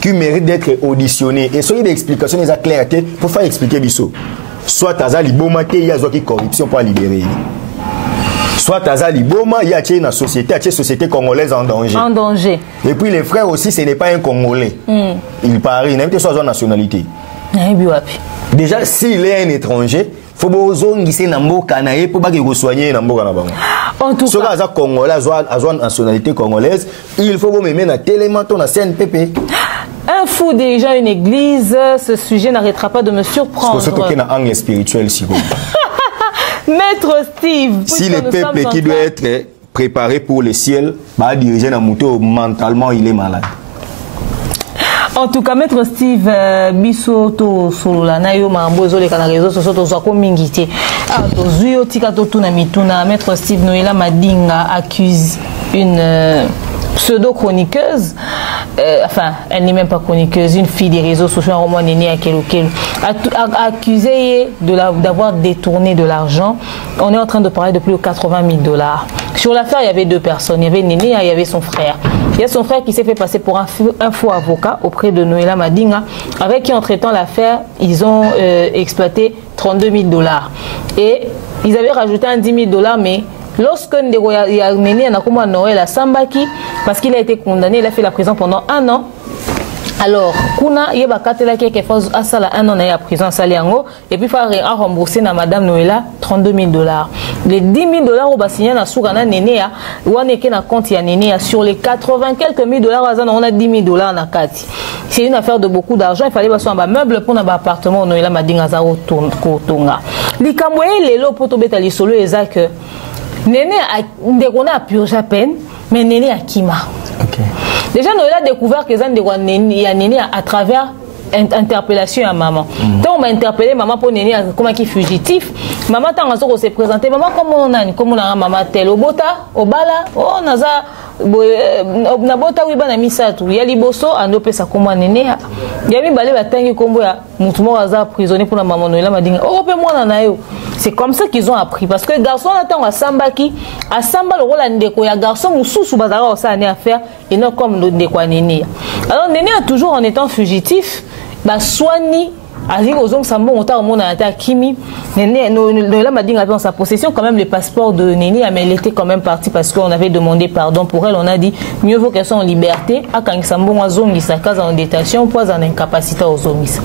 qui mérite d'être auditionné. Et soyez d'explication, les clarté pour faire expliquer Bissot. Soit Taza Liboma, il y a une corruption pour libérer. Soit Taza Liboma, il y a une société congolaise en danger. En danger. Et puis les frères aussi, ce n'est pas un Congolais. Il parie, même que ce soit son nationalité. Déjà, s'il est un étranger, il faut que Nambo Kanaé pour qu'il soigner Nambo Kanabang. En tout cas, si Congolais a une nationalité congolaise, il faut que même na Téléma, na CNPP. Un fou déjà une église, ce sujet n'arrêtera pas de me surprendre. C'est pour ça qu'il y a un angle spirituel si vous. Maître Steve, si le peuple qui doit être préparé pour le ciel, bah diriger la moto mentalement il est malade. En tout cas, Maître Steve Bisoto Solana yo mambozo les réseaux sociaux to zako mingité. Ah to zuyo tika to tuna mituna. Maître Steve Noëlla Madinga accuse une pseudo-chroniqueuse, enfin, elle n'est même pas chroniqueuse, une fille des réseaux sociaux, un roman néné à Kelokelo, accusée d'avoir détourné de l'argent. On est en train de parler de plus de 80 000 $. Sur l'affaire, il y avait deux personnes. Il y avait Néné et il y avait son frère. Il y a son frère qui s'est fait passer pour un faux avocat auprès de Noëlla Madinga, avec qui, en traitant l'affaire, ils ont exploité 32 000 $. Et ils avaient rajouté un 10 000 $, mais lorsque Néné a Noël à Sambaki, parce qu'il a été condamné, il a fait la prison pendant 1 an. Alors, Kuna, il y a quelque chose à ça, 1 an à prison à Saliango, et puis il faut rembourser à Madame Noëlla 32 000 $. Les 10 000 $ au Bassignan à Sougana Néné, ou on est qu'un compte à Néné, sur les 80 quelques $, on a 10 000 $ à Kati. C'est une affaire de beaucoup d'argent, il fallait passer un meuble pour un appartement, Noëlla Madinga Zaro Kotonga. L'Ikamoué, les lots pour tomber à l'isolo, et ça que Néné a purgé à peine, mais Néné a Kima. Okay. Déjà, Noëlla a découvert que il y a Néné à travers interpellation à maman. Donc, on m'a interpellé maman pour Néné comme qui fugitif. Maman, tant qu'on s'est présenté, maman, comment on a maman tel au bota, au bala, oh, naza. Nabota wiba na misatu ya liboso andope sa komwa Néné ya mi balé batangi kombo ya mutu mo aza prisonnier pour la maman Noëlla Madinga oh pe mwana na yo. C'est comme ça qu'ils ont appris parce que garçon attend à Sambaki à Samba le rôle ndeko ya garçon mususu bazara osane à faire et non comme ndeko Néné. Alors Néné a toujours en étant fugitif ba soigni Azik Ozong Sambo Otaro Mona Kimi, Noëlla Madinga avait en sa possession quand même le passeport de Néné, mais elle était quand même partie parce qu'on avait demandé pardon pour elle. On a dit mieux vaut qu'elle soit en liberté, à quand Sambo Ozongi sa case en détention, pas en incapacité aux Ozongi.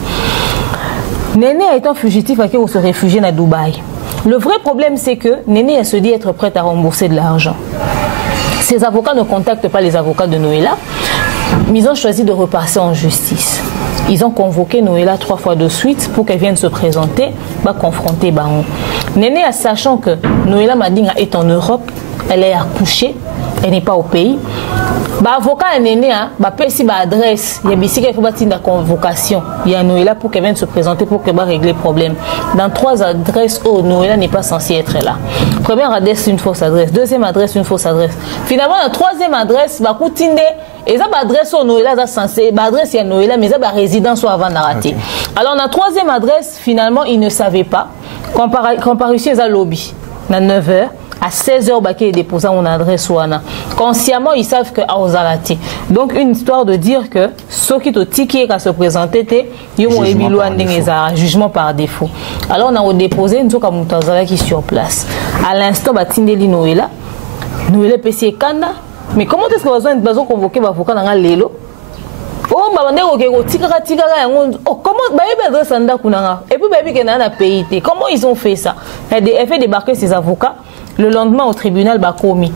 Néné étant fugitif, à qui on se réfugier à Dubaï. Le vrai problème, c'est que Néné se dit être prête à rembourser de l'argent. Ses avocats ne contactent pas les avocats de Noëlla, mais ils ont choisi de repasser en justice. Ils ont convoqué Noëlla 3 fois de suite pour qu'elle vienne se présenter, confronter Baron. Néné, sachant que Noëlla Madinga est en Europe, elle est accouchée, elle n'est pas au pays. Avocat Néné, si adresse, il y a qu'il faut bâtir la convocation. Il y a Noëlla pour qu'elle vienne se présenter pour qu'elle régler le problème. Dans 3 adresses, Noëlla n'est pas censée être là. Première adresse, une fausse adresse. Deuxième adresse, une fausse adresse. Finalement, la troisième adresse, et ça adresse au Noëlla censé, adresse il y a Noëlla, mais ça résidence soit avant d'arrêter. Okay. Alors la troisième adresse, finalement, ils ne savaient pas. Comparution est à lobby, à 9h. À 16h, il déposé mon adresse. Consciemment, ils savent que Aozalati. Donc, une histoire de dire que ceux qui ont ticket à se présenter, ils ont un jugement par défaut. Alors, on a déposé une qui est sur place. À l'instant, Batindeli Noëlla, Noëlla PC Kanda. Mais comment est-ce qu'on va convoquer l'avocat dans le Lélo? Oh, comment ils ont fait ça? Elle fait débarquer ses avocats. Le lendemain au tribunal Bakomi.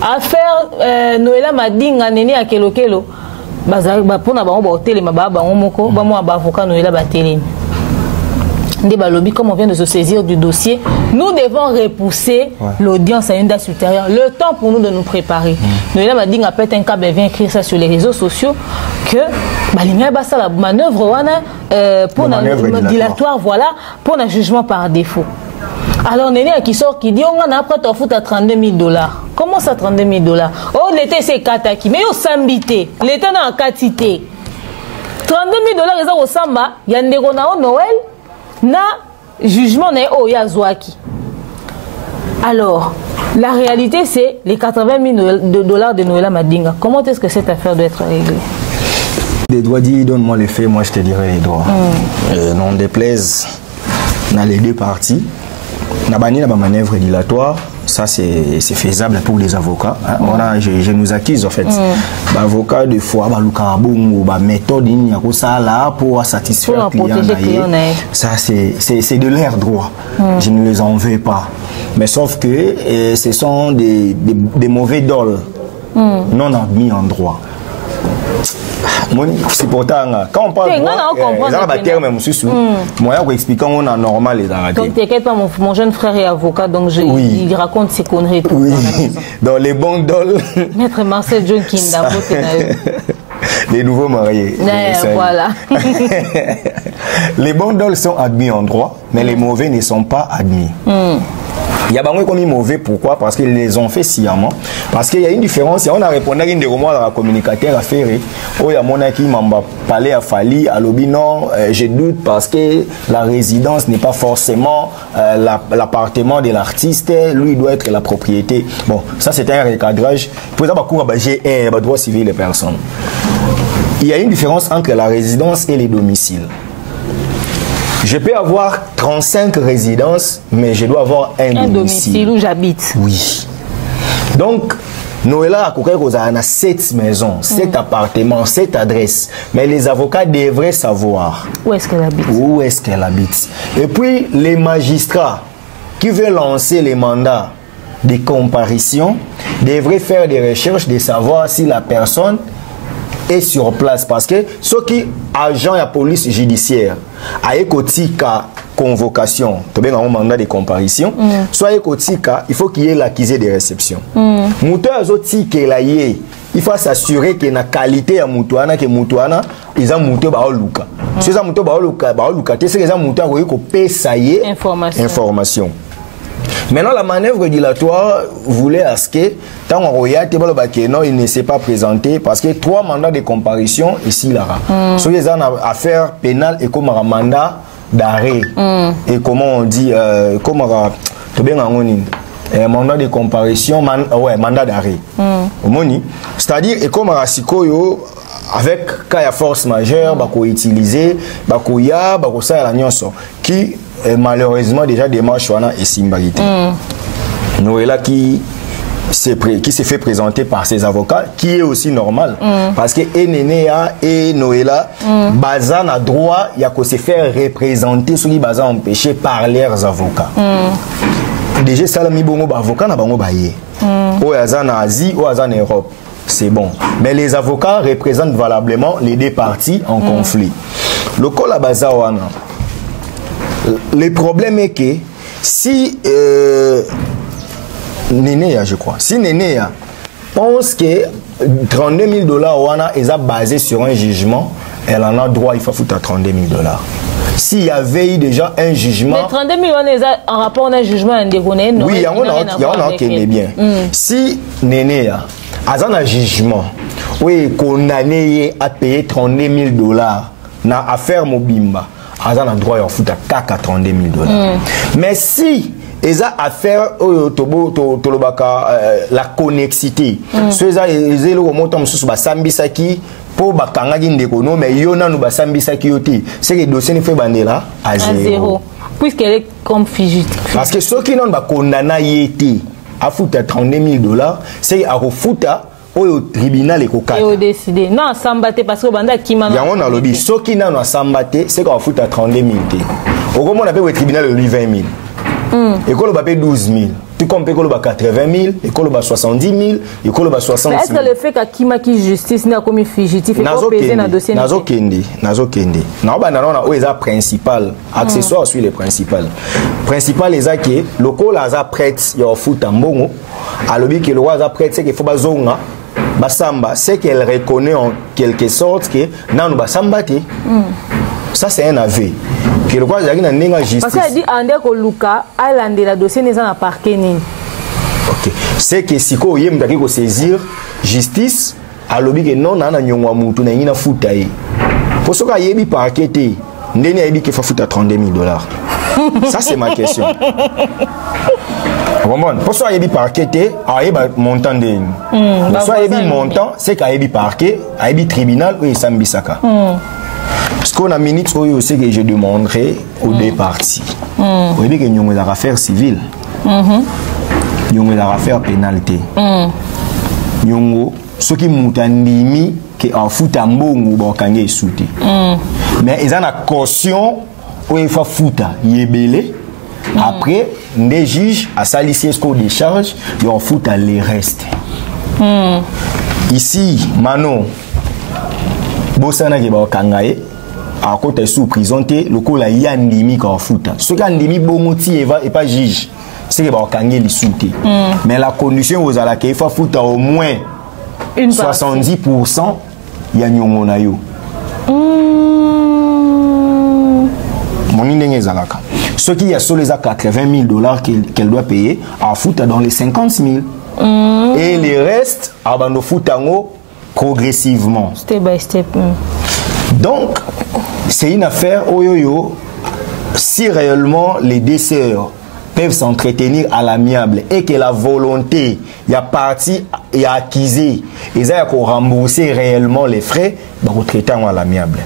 Affaire Noëlla Madinga Néné à Kelokelo. Pour n'avoir pas hôtel, avocat Noëlla Batelé. Comme on vient de se saisir du dossier, nous devons repousser l'audience à une date supérieure. Le temps pour nous de nous préparer. Noëlla Madinga pète un câble et vient écrire ça sur les réseaux sociaux que la manœuvre pour un dilatoire, voilà, pour un jugement par défaut. Alors Néné qui sort qui dit on a après t'en foutre à 32 000 $. Comment ça 32 000 $? Oh l'été c'est kataki mais au sambité l'été n'a quantité 32 000 $. Les au samba y a ndeko na Noël na jugement na o ya zwaki. Alors la réalité c'est les 80 000 $ de Noëlla Madinga. Comment est-ce que cette affaire doit être réglée? Des doigts dit donne-moi les faits, moi je te dirai les droits. Non déplaise dans les deux parties. La manœuvre dilatoire, ça c'est faisable pour les avocats. Voilà, je nous accuse en fait. L'avocat de fois, la méthode pour satisfaire le client. Ça c'est de leur droit. Je ne les en veux pas. Mais sauf que ce sont des mauvais dôles non admis en droit. Quand on parle de terme, moi, je explique on a normal les arrêter. Donc, t'inquiète pas, mon jeune frère est avocat, donc il raconte ses conneries. Oui, dans les bons dols. Maître Marcel John Kinda, les nouveaux mariés. Voilà. Les bons dols sont admis en droit, mais les mauvais ne sont pas admis. Il y a des gens qui sont mauvais, pourquoi? Parce qu'ils les ont fait sciemment. Parce qu'il y a une différence. On a répondu à une des romans à la communicateur affaire. Oh, il y a mon qui m'a parlé à Fali, à Lobi, non, je doute parce que la résidence n'est pas forcément l'appartement de l'artiste. Lui, il doit être la propriété. Bon, ça c'est un recadrage. Pour ça, j'ai un droit civil des personnes. Il y a une différence entre la résidence et les domiciles. Je peux avoir 35 résidences, mais je dois avoir un domicile où j'habite. Oui. Donc, Noëlla a 7 maisons, 7 appartements, 7 adresses. Mais les avocats devraient savoir où est-ce qu'elle habite. Où est-ce qu'elle habite. Et puis, les magistrats qui veulent lancer les mandats de comparution devraient faire des recherches de savoir si la personne est sur place, parce que ceux qui agent de la police judiciaire a écouté la convocation, un mandat de comparution, soit écouté il faut qu'il y ait l'accusé de réception. Il faut s'assurer que la qualité de Moutouana, que Moutouana, ils ont mouté Baoluka. Si ils ont mouté Baoluka, c'est qu'ils ont mouté information. Maintenant, la manœuvre dilatoire voulait à ce que, tant il ne s'est pas présenté parce que 3 mandats de comparution ici là. Sur les affaires pénales et comme un mandat d'arrêt. Et comment on dit, mandat de comparution, mandat d'arrêt. C'est-à-dire, et comme un sikoyo, avec cas de force majeure, bako utiliser, bako ya, bako sa la nyonso, qui malheureusement déjà démarche wana et simbarité. Noëlla qui s'est fait présenter par ses avocats, qui est aussi normal, parce que Enenea et Noëlla, Bazan a droit, il y a que se faire représenter sur les Bazan empêchés par leurs avocats. Déjà salami bongo ba avocat na bango baye. O yazan en Asie, o yazan en Europe. C'est bon. Mais les avocats représentent valablement les deux parties en conflit. Le cas la bazawana. Le problème est que si Nénéa, je crois, si Nénéa pense que 32 000 $, est basé sur un jugement, elle en a droit, il faut foutre à 32 000 $. S'il y avait eu déjà un jugement. Mais 32 000 € en rapport à un jugement indéconné. Oui, il y a un qui est bien. Si Nénéa a un jugement, oui, condamné à payer 32 000 $ dans l'affaire Mobimba, il a droit à foutre à 32 000 $. Mais si ils ont affaire la connexité, ceux ils ont monté sur Sambisaki pour bakangaki ndekono, mais yona nous Sambisaki yote, c'est que le dossier ne fait bandela à zéro. Puisqu'elle est comme fugitive. Parce que ceux qui n'ont pas condamné yété à foutre à 32 000 $, c'est à refoutre au tribunal et au cas. Et au décider. Non, sambaté parce que banda qui m'a. Il y a un lobby. Ceux qui n'ont pas sambaté, c'est qu'on fout à 32 000 $. Au moment on appelle au tribunal le 20 000. Et qu'on le paye 12 000. Tout comme paye qu'on le 80 000, et qu'on le 70 000, et qu'on le 60 000. Est-ce que le fait qu'Akima qui justice n'a commis fugitif et qu'on pèse dans le dossier? Nazo Kende. Non, bah non, on a principal. Accessoire sur les principales. Principal les a qui le col a prête, il y a foot en bongo. À l'objet que le roi a prête, c'est qu'il faut bazonga. Basamba, c'est qu'elle reconnaît en quelque sorte que non, basamba te. Ça c'est un aveu. Que le roi a une justice. Parce qu'elle dit Ande Koluka, elle a la dossier n'est pas parqué ni. Ok. C'est que si ko yem daki ko saisir justice, à l'objet que non na nyongwa mutu na ina futaye. Pour ce qu'il yebi parqué te, ndeni a dit qu'il faut foutre à 32 000 $. Ça c'est ma question. Pour ça, il y a parquet, il y a montant de. Soit il y a montant, c'est qu'il y a parquet, il y a tribunal ou il y a bisaka. Parce qu'on a minute où aussi que je demanderai aux deux parties. Vous voyez qu'il y a des affaires civiles, il y a des affaires pénalité. Il y a ceux qui m'ont dit que en foot en bon ou en kangé souté. Mais ils ont la caution où il faut foutre, il est belé. Après, les juges à salissier ce qu'on décharge, ils en foutent à les restes. Ici, Manon, bosana ke ba kangaye à côté sous prison le coup la yandimi ka futa ce qu'andimi bongoti eva et pas juge c'est que ba kangi li souté mais la condition aux ala ke fa futa au moins 70% ya nyongo na yo moni ndenge zalaka ce qui y a sur les $80,000 qu'elle doit payer à futa dans les 50,000 et les restes abando futango progressivement step by step. Donc c'est une affaire oyoyo si réellement les deux sœurs peuvent s'entretenir à l'amiable et que la volonté y a parti et a acquisé et ça y a qu'on rembourser réellement les frais bah retraiter à l'amiable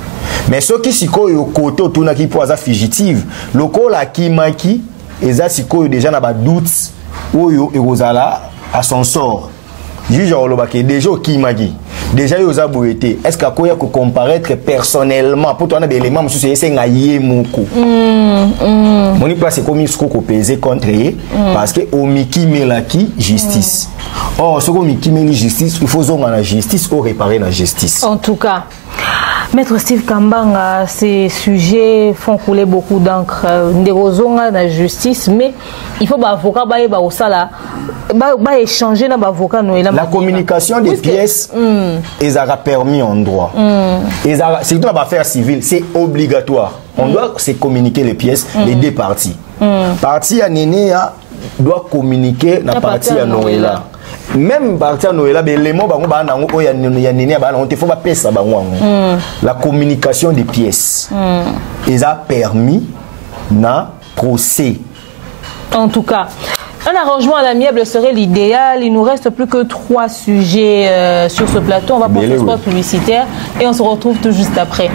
mais ceux qui siko yo côté tout na qui poza fugitive loko la qui maki et ça siko déjà na ba doute oyo et rozala à son sort juge olobake déjà qui maki déjà yo za boité est-ce qu'à quoi comparaître personnellement pour toi na élément monsieur c'est ngaye moko moni place comme il ko peser contre parce que au miki melaki justice oh ce ko miki meli justice il faut zonga la justice ou réparer la justice en tout cas Maître Steve Kambanga, ces sujets font couler beaucoup d'encre. Ndérozonga la justice, mais il faut avocat échanger na avocat la communication des pièces ils a permis en droit. C'est dans l'affaire civile, c'est obligatoire. On doit se communiquer les pièces les deux parties. Partie à Néné doit communiquer la partie à Noëlla. Même partie à Noëlla, les mots la communication des pièces. Ils a permis na procès. En tout cas, un arrangement à l'amiable serait l'idéal. Il nous reste plus que 3 sujets sur ce plateau. On va prendre le spot publicitaire et on se retrouve tout juste après.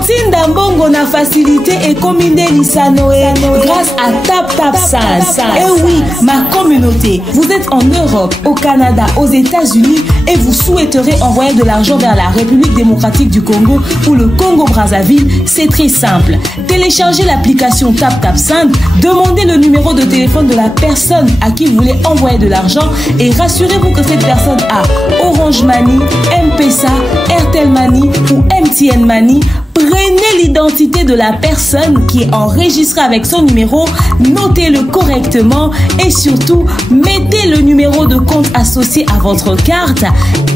Tinda Mbongo na facilité et commandé Lissanoé grâce à TapTapSend. Et oui, ma communauté, vous êtes en Europe, au Canada, aux États-Unis et vous souhaiterez envoyer de l'argent vers la République démocratique du Congo ou le Congo-Brazzaville, c'est très simple. Téléchargez l'application TapTapSend, demandez le numéro de téléphone de la personne à qui vous voulez envoyer de l'argent et rassurez-vous que cette personne a Orange Money, M-Pesa, Airtel Money ou MTN Money. Prenez l'identité de la personne qui est enregistrée avec son numéro, notez-le correctement et surtout, mettez le numéro de compte associé à votre carte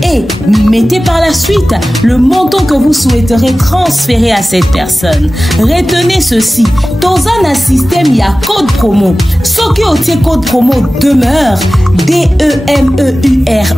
et mettez par la suite le montant que vous souhaiterez transférer à cette personne. Retenez ceci, dans un système, il y a code promo. Ce qui est code promo demeure, DEMEURE,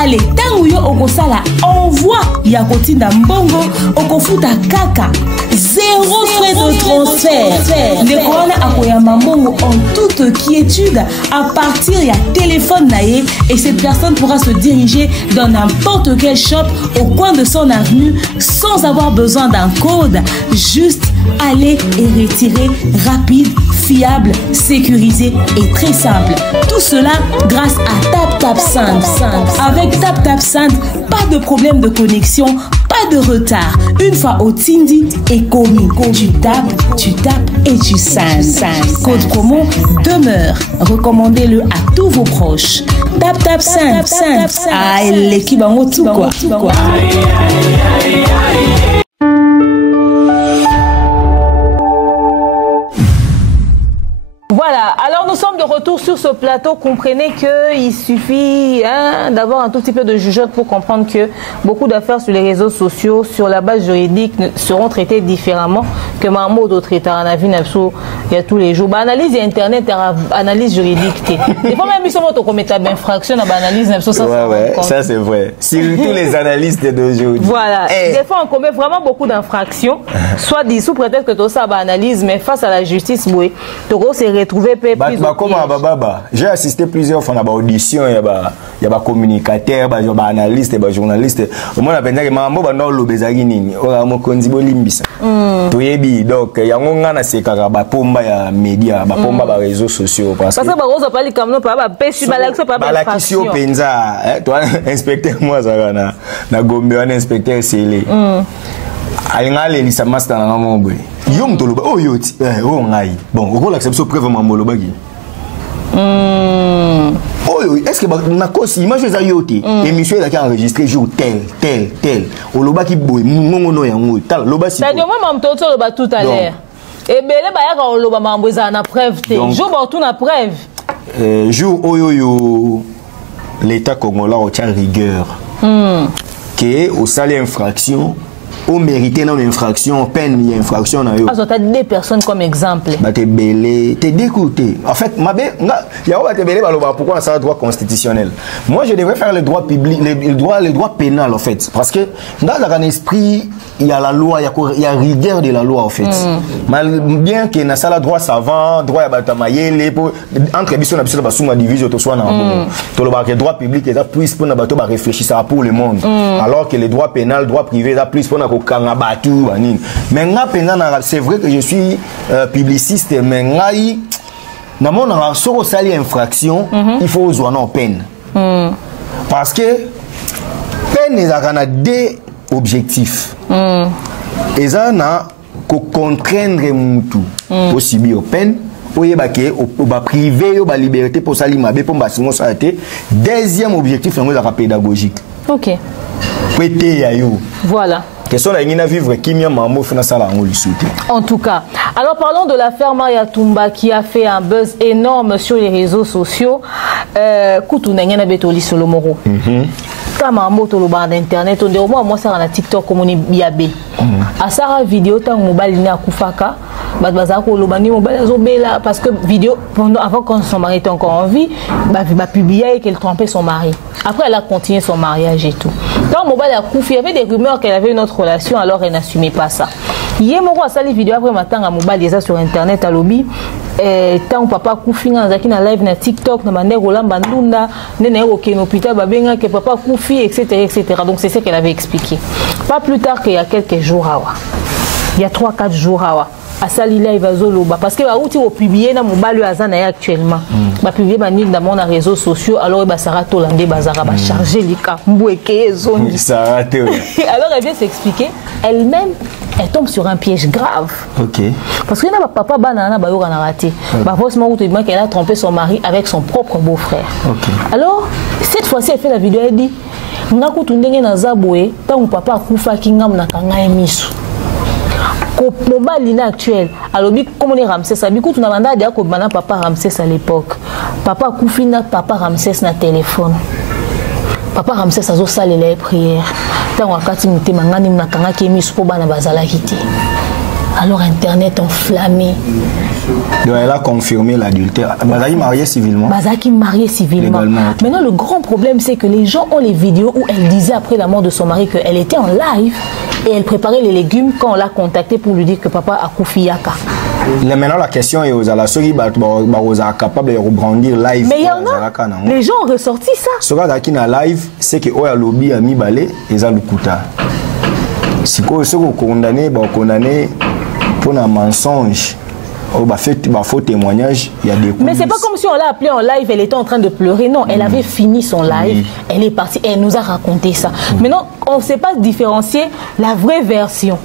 allez, tanguyo okosala envoie Yakotinda Mbongo okofuta kaka 0 frais de transfert. Les corona akoyama Mbongo en toute quiétude à partir ya téléphone naïe et cette personne pourra se diriger dans n'importe quel shop au coin de son avenue sans avoir besoin d'un code. Juste aller et retirer rapide, fiable, sécurisé et très simple. Tout cela grâce à TapTapSend. Avec TapTapSend, pas de problème de connexion, pas de retard. Une fois au Tindi et commis, tu tapes et tu sends. Code promo demeure. Recommandez-le à tous vos proches. TapTapSend. Ah, l'équipe en tout quoi. Voilà, alors nous sommes de retour sur ce plateau. Comprenez qu'il suffit d'avoir un tout petit peu de jugeote pour comprendre que beaucoup d'affaires sur les réseaux sociaux, sur la base juridique, seront traitées différemment que Mahmoud d'autres États. On a vu il y a tous les jours. Analyse Internet, analyse juridique. Des fois même, ils sont au comité d'infraction, analyse. Ça c'est vrai. Surtout les analystes d'aujourd'hui. Voilà. Des fois, on commet vraiment beaucoup d'infractions, soit dit sous prétexte que tout ça analyse, mais face à la justice, oui, c'est retrouvé. J'ai assisté plusieurs fois à l'audition, il y a des communicateurs, des analystes, des journalistes. Moi, je pense que maman va dans le bezagini, ora mo konzibo limbisa. Toyebi donc il y a ngana sekaka ba pomba ya média, ba pomba ba réseaux sociaux parce que ba roza pali kamno pa ba pesi ba lakso pa ba infraction. Penza, toi inspecteur moi ça na Gombe un inspecteur scellé. Alinga le lisa master na ngombe. Yom toloba oh yoti oh ngai. Bon, on va l'accepter preuve mambo lobaki. Est-ce que na cause image ça yoté émission là qui enregistré jour tel au loba qui boy ngongono yango tal loba si ça dit moi mam toto loba tout à l'heure et belé ba ya ka loba mambo za na preuve té jour ba tout na preuve jour oyo l'état congolais au tient rigueur que au sali infraction au mérité une infraction peine une infraction na yo ah t'as deux personnes comme exemple bah t'es belé t'es dégoûté en fait ma bé ya va te belé pourquoi ça droit constitutionnel moi je devrais faire le droit public le droit pénal en fait parce que dans un esprit il y a la loi il y a rigueur de la loi en fait mal bien que na sala droit savant droit ya batamayele pour entre biso na biso ba suma division to soit na to le droit public est plus pour na bato ba réfléchir ça pour le monde alors que le droit pénal droit privé est plus pour mais c'est vrai que je suis publiciste mais ngai na mon soro sali infraction il faut jouer en peine parce que peine les a deux objectifs et ça na ko contraindre mutu pour subir peine pour y baquer au bas privé au bas liberté pour sali mabe pour basingo ça été deuxième objectif la pédagogique OK pété yayo voilà. En tout cas, alors parlons de l'affaire Maria Tumba qui a fait un buzz énorme sur les réseaux sociaux. Koutounengena Betoli Solomoro. Comme un mot d'internet, on dit au moins moi ça na TikTok comme on est biabé. À ça vidéo tant mobile ni akufaka. Parce que vidéo avant quand son mari était encore en vie, bah publié qu'elle trompait son mari. Après elle a continué son mariage et tout. Quand mobile a couffé, il y avait des rumeurs qu'elle avait une autre relation, alors elle n'assumait pas ça. Hier moi a sali vidéo après matin à mobile déjà sur internet à lobby tant papa couffé dans na live na TikTok na mandé rolamba ndunda nene okeno hôpital babenga que papa couffé etc. Donc c'est ce qu'elle avait expliqué. Pas plus tard qu'il y a quelques jours il y a 3-4 jours à sali live azoloba parce que ba outi au publier na mobile azana actuellement ba publier ba nid dans mon réseaux sociaux alors ba Sarah Tolandé bazara ba charger lika mbweke zongi ça raté alors elle vient s'expliquer elle-même elle tombe sur un piège grave. OK. Parce que na papa banana ba yoka na raté ba forcément outi qu'elle a trompé son mari avec son propre beau-frère. OK. Alors cette fois-ci elle fait la vidéo elle dit ngakutu ndenge na zabwe tant papa akufa kingam na kanga emisu mobile actuel alors comme on est Ramsès ça biku tuna banda dia ko bana papa Ramsès à l'époque papa Koufina papa Ramsès na téléphone papa Ramsès azo saler les prières tant wakati mutema ngani na kanga kemi supo bana bazala kiti alors internet enflammé. Donc elle a confirmé l'adultère. Bazaki marié civilement. Bazaki marié civilement. Légalement. Maintenant le grand problème c'est que les gens ont les vidéos où elle disait après la mort de son mari qu'elle était en live et elle préparait les légumes quand on l'a contacté pour lui dire que papa a Koufiyaka. Maintenant la question est aux alassogi capable de rebondir live. Mais il y en a. Les gens ont ressorti ça. Ce gars qui na live c'est que oya lobby a mis balé et ça lukuta. Si quoi ce qu'on condamné pour un mensonge. Faux témoignage, il y a des coups. Mais c'est pas comme si on l'a appelée en live, elle était en train de pleurer. Non, elle avait fini son live, elle est partie et elle nous a raconté ça. Maintenant, on ne sait pas différencier la vraie version.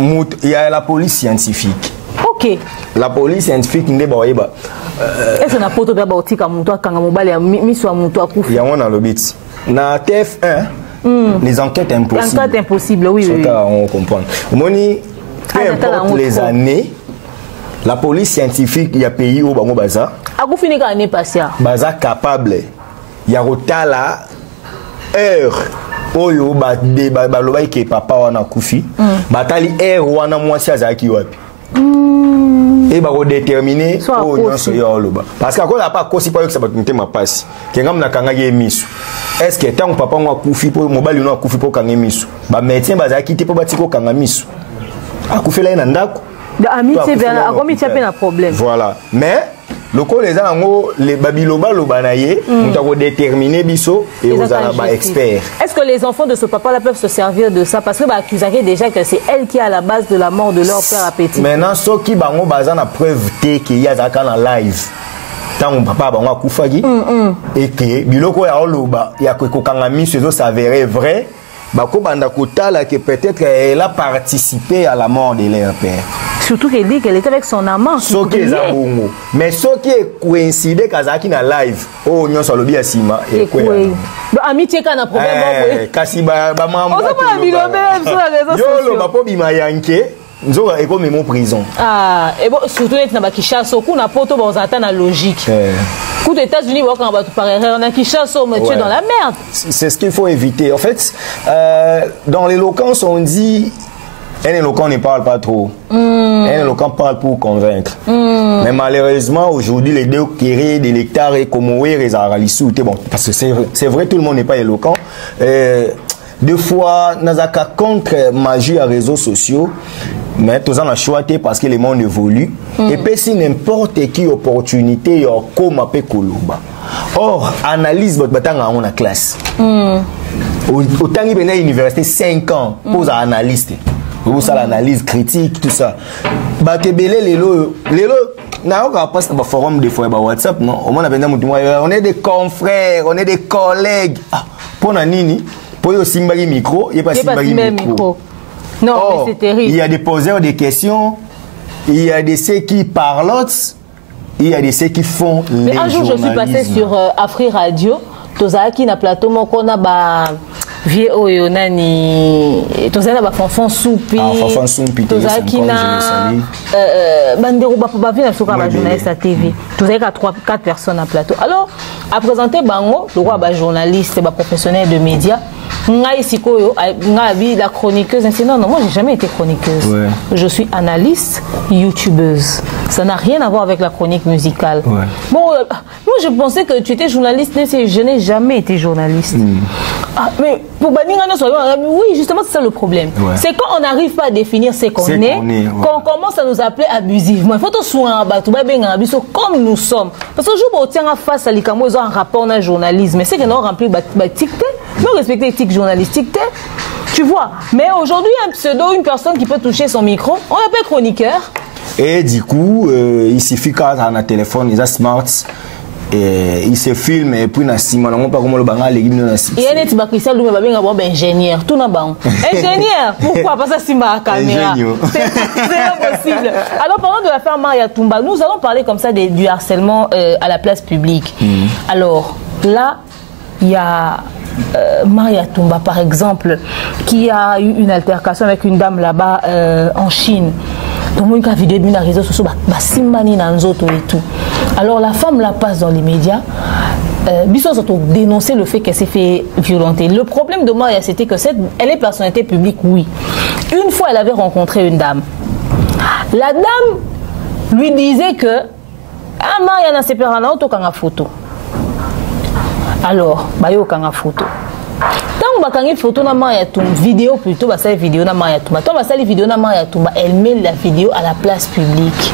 Il y a la police scientifique. Ok. La police scientifique, il est-ce qu'on a pas de boutique à Moutoua quand on a mis sur Moutoua Kouf? Il y a un dans le bit. Dans TF1, les enquêtes impossibles. Enquêtes impossibles, oui. On comprend. Moni, peu importe les années. La police scientifique, il y a pays où Bango Baza. A vous fini l'année passée. Baza capable. Il y a la heure. Oyo ba de ba loba ke papa wana kufi. Batali heure wana mwasi azaki wapi. Et ba déterminer o nyonso yo loba. Parce que quand on n'a pas kosi pas que ça va te ma passe. Kengam na kanga ye misu. Est-ce que tant papa ngwa kufi po mobile no kufi po kanga misu. Ba médecin bazaki te po batiko kanga misu. Akufela ina ndako. Amitié vers un problème. Voilà. Mais le coup les gens les babiloba lobanaye ont déterminé biso et aux arabes experts. Est-ce que les enfants de ce papa là peuvent se servir de ça parce que bah accusaient déjà que c'est elle qui est à la base de la mort de leur père à Petit. Maintenant ceux qui bango bazan a preuve qu'il y a ça en live. Tant papa bango akufagi et que biloko ya oloba ya ko kanga miso s'avérer vrai. Bako banda kotala que peut-être elle a participé à la mort de leur père. Surtout qu'elle dit qu'elle était avec son amant. Ce qui est Zabongo. Mais ce qui est coïncidé Kazaki na live. Oh, nous sommes bien Sima. Et quoi? Amitié quand on a problème. Kasi ba maman. On s'en va bilober sur les réseaux sociaux. Yo le papa bimayanke. Nous avons même en prison. Ah, et bon, surtout les na Kinshasa, on a poto ba ozata na logique. Coup des États-Unis, on va tout pareil. On a Kinshasa, on est dans la merde. C'est ce qu'il faut éviter. En fait, dans l'éloquence, on dit un éloquent ne parle pas trop. Un éloquent parle pour convaincre. Mais malheureusement, aujourd'hui, les deux qui des lecteurs et comme les aralisous, bon, parce que c'est vrai, tout le monde n'est pas éloquent. Deux fois, Nazaka contre magie à réseaux sociaux, mais tous en a choisi parce que le monde évolue. Et puis, si n'importe qui opportunité, il y a comme un peu Koloba. Or, analyse votre bataille en la classe. Autant qu'il y a l'université 5 ans pour analyste. Pour ça, l'analyse critique, tout ça. Bakebele, lelo, na on passe dans le forum des fois, WhatsApp, non? On est des confrères, on est des collègues. Ah, pour Nanini, pour le Simbari micro, il n'y a pas Simbari micro. Non, mais c'est terrible. Il y a des poseurs des questions, il y a des ceux qui parlent, il y a des ceux qui font les mais un jour, je suis passée sur Afri Radio, Tozaki na plateau, on a ba vieux oyonani, Tozaki na ba fanfan soupi, Tozaki na bandero ba vient sur la journaliste à TV. Tozaki à 3-4 personnes à plateau. Alors, à présenter bango, le roi ba journaliste, ba professionnel de médias. La chroniqueuse, non, moi j'ai jamais été chroniqueuse. Ouais. Je suis analyste, youtubeuse. Ça n'a rien à voir avec la chronique musicale. Ouais. Bon, moi je pensais que tu étais journaliste, je n'ai jamais été journaliste. Ah, mais pour oui, justement c'est ça le problème. Ouais. C'est quand on n'arrive pas à définir ce qu'on est, qu'on commence à nous appeler abusivement. Il faut tout soin comme nous sommes. Parce que le jour où on tient face à l'ICAMO, ils ont un rapport dans le journalisme. Mais c'est que nous avons rempli nous respectons l'éthique journalistique, tu vois. Mais aujourd'hui, un pseudo, une personne qui peut toucher son micro, on l'appelle chroniqueur. Et du coup, il suffit quand on a un téléphone, il a smart, et il se filme et puis on n'a pas comment le banal il n'a pas. Il y a un petit Christian Loumé Babé un ingénieur, tout n'a pas. Ingénieur, pourquoi pas ça si ma caméra? C'est impossible. Alors parlons de l'affaire Maria Toumba. Nous allons parler comme ça du harcèlement à la place publique. Alors là, il y a Maria Toumba par exemple qui a eu une altercation avec une dame là-bas en Chine. Donc moi une vidéo d'une réseau social simani nanzoto et tout. Alors la femme la passe dans les médias. Bisson a dénoncé le fait qu'elle s'est fait violenter. Le problème de Maria c'était que elle est personnalité publique, oui. Une fois elle avait rencontré une dame. La dame lui disait que Maria n'a pas perana auto qu'en photo. Alors, bayo kanga photo. Tant bakangi photo na Maria Toumba, vidéo plutôt, bah ça vidéo na Maria Toumba. Tant bah ça les vidéos na Maria Toumba, elle met la vidéo à la place publique.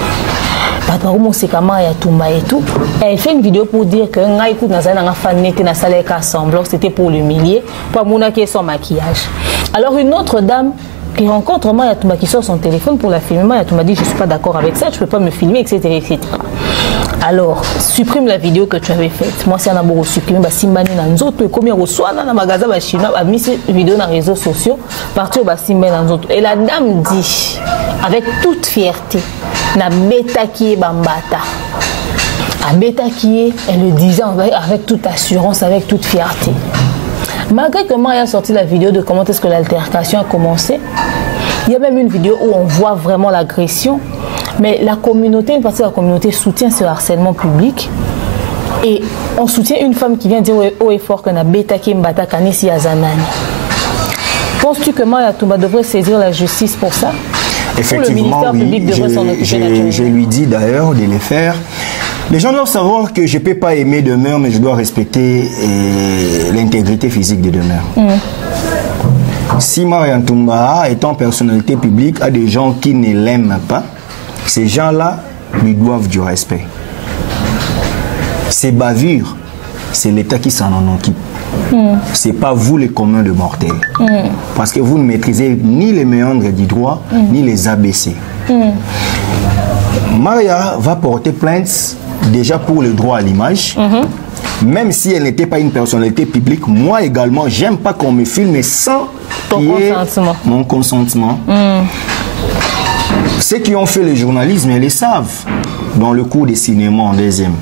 Bah par où c'est ka Maria Toumba et tout. Elle fait une vidéo pour dire que nga écoute na zana nga fan nete na salé ka semblant, c'était pour l'humilier, pour mouna qui est sans maquillage. Alors une autre dame qui rencontre Maria Toumba qui sort son téléphone pour la filmer, Maria Toumba dit je suis pas d'accord avec ça, je peux pas me filmer, etc., etc. Alors, supprime la vidéo que tu avais faite. Moi, si on a beau supprimer, Simbani Nanzoto, et combien reçoit dans le magasin chinois, a mis cette vidéo dans les réseaux sociaux, partout Simbani Nanzoto. Et la dame dit, avec toute fierté, na bêta qui est bambata. A bêta qui est, elle le disait avec toute assurance, avec toute fierté. Malgré que Maria a sorti la vidéo de comment est-ce que l'altercation a commencé, il y a même une vidéo où on voit vraiment l'agression. Mais la communauté, une partie de la communauté soutient ce harcèlement public. Et on soutient une femme qui vient dire haut et fort que na bêta qui mbata kanisi azanani. Penses-tu que Maria Toumba devrait saisir la justice pour ça? Effectivement, oui. Je lui dis d'ailleurs de le faire. Les gens doivent savoir que je ne peux pas aimer demeure, mais je dois respecter l'intégrité physique de demeure. Si Maria Toumba, étant personnalité publique, a des gens qui ne l'aiment pas, ces gens-là lui doivent du respect. Ces bavures, c'est l'État qui s'en en occupe. C'est pas vous les communs de mortels. Parce que vous ne maîtrisez ni les méandres du droit, ni les ABC. Maria va porter plainte déjà pour le droit à l'image. Même si elle n'était pas une personnalité publique, moi également, j'aime pas qu'on me filme sans mon consentement. ceux qui ont fait le journalisme, ils le savent. Dans le cours de cinéma en deuxième.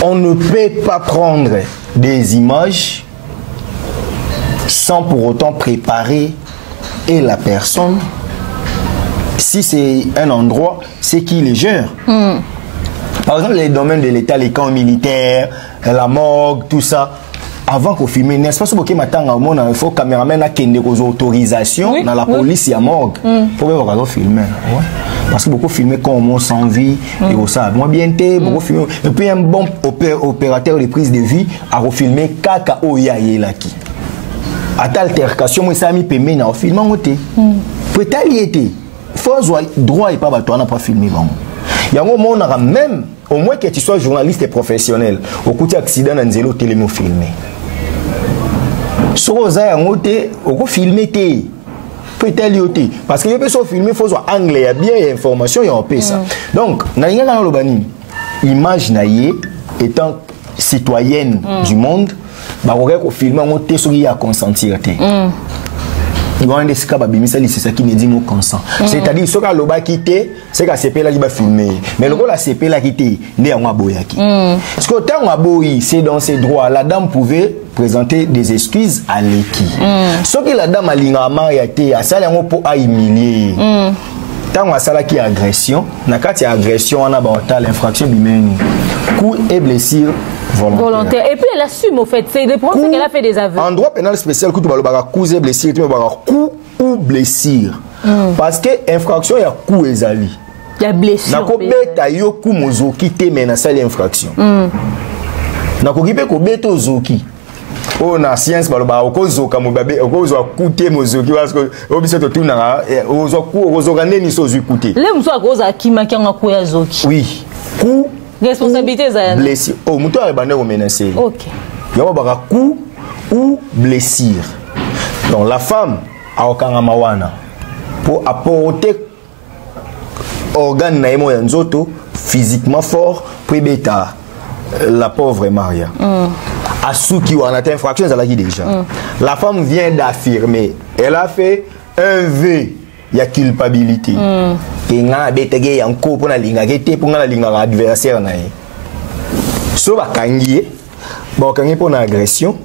On ne peut pas prendre des images sans pour autant préparer et la personne. Si c'est un endroit, c'est qui les gère. Par exemple, les domaines de l'État, les camps militaires, la morgue, tout ça. Avant qu'on filme, n'est-ce pas ce que il faut que le caméraman ait des autorisations dans la police et la morgue. Il faut que filmer. Parce que beaucoup filmer comme on sans vie et ça. Moi, bien beaucoup filmer. Et puis, un bon opérateur de prise de vie a refilmé Kaka Oya Yelaki. À telle altercation, moi, ça a mis payé dans le film. Peut-être y était. Il faut avoir droit et pas battre, on n'a pas filmé. Il y a un moment, on aura même, au moins que tu sois journaliste et professionnel, au côté accident, dans le télémo filmé. Si vous avez un côté, on peut filmer. Peut-être parce que les personnes filmer, il faut soit anglais, il y a bien information, il y a un peu ça. Donc, image étant citoyenne du monde, on filme, on peut y consentir. C'est ça qui me dit nous consent. C'est-à-dire ce que l'oba quitté, c'est que CP là qui va filmer. Mais le la CP là quitté, né en aboyaki. Ce que tant aboyi, c'est dans ses droits. La dame pouvait présenter des excuses à l'équipe. Ce que la dame a l'ingama yate, à ça l'ango pour à humilier. Tant à ça là qui agression, na kati agression on a bata l'infraction bimeni. Coup et blessure volontaire. Et puis elle assume au fait, c'est des procès qu'elle a fait des aveux. En droit pénal spécial, coup et blessure, tu vas coup ou blessure. Parce que infraction, il y a coup et zali. Il y a blessure. Nako beta yo coup mozoki te mena sali infraction. Nako kipe ko beto zoki. Oh na science baloba okozoka mubabe okozo kute mozoki parce que obiso to tuna ozo ku ozo kaneni so zikuté. Le muso akoza kimaki nga ku ya zoki. Oui. Coup responsabilité za blessure. Oh muto a bande ko menacer. OK. Yaba baka coup ou blessure. Donc la femme a okanga mawana pour apporter organe na emo ya nzoto physiquement fort pour beta la pauvre Maria. Asuki ou en atteint infraction, ça l'a dit déjà. La femme vient d'affirmer, elle a fait un V, il y a culpabilité. Et il y a un coup pour la ligne, adversaire. Sauf à Kangi, pour une agression,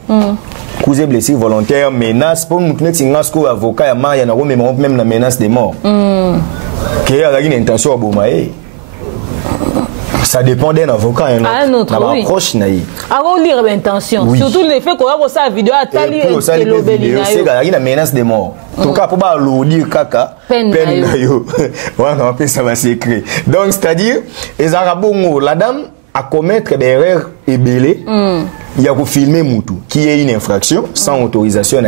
cause blessure volontaire, menace, pour nous tenir un avocat, il y a même la menace de mort. Qui a une intention à Boumaï. Ça dépend d'un avocat, un autre approche naïe. Avant lire l'intention, surtout les faits qu'on a pour ça vidéo à tali et vidéo, c'est qu'il y a une menace de mort. En tout cas, pour pas l'ouvrir caca, peine naïo. Voilà, ça va s'écrire. Donc c'est-à-dire, les Arabes, la dame à commettre des erreurs ébélées. Il y a pour filmer Moutou, qui est une infraction, sans autorisation.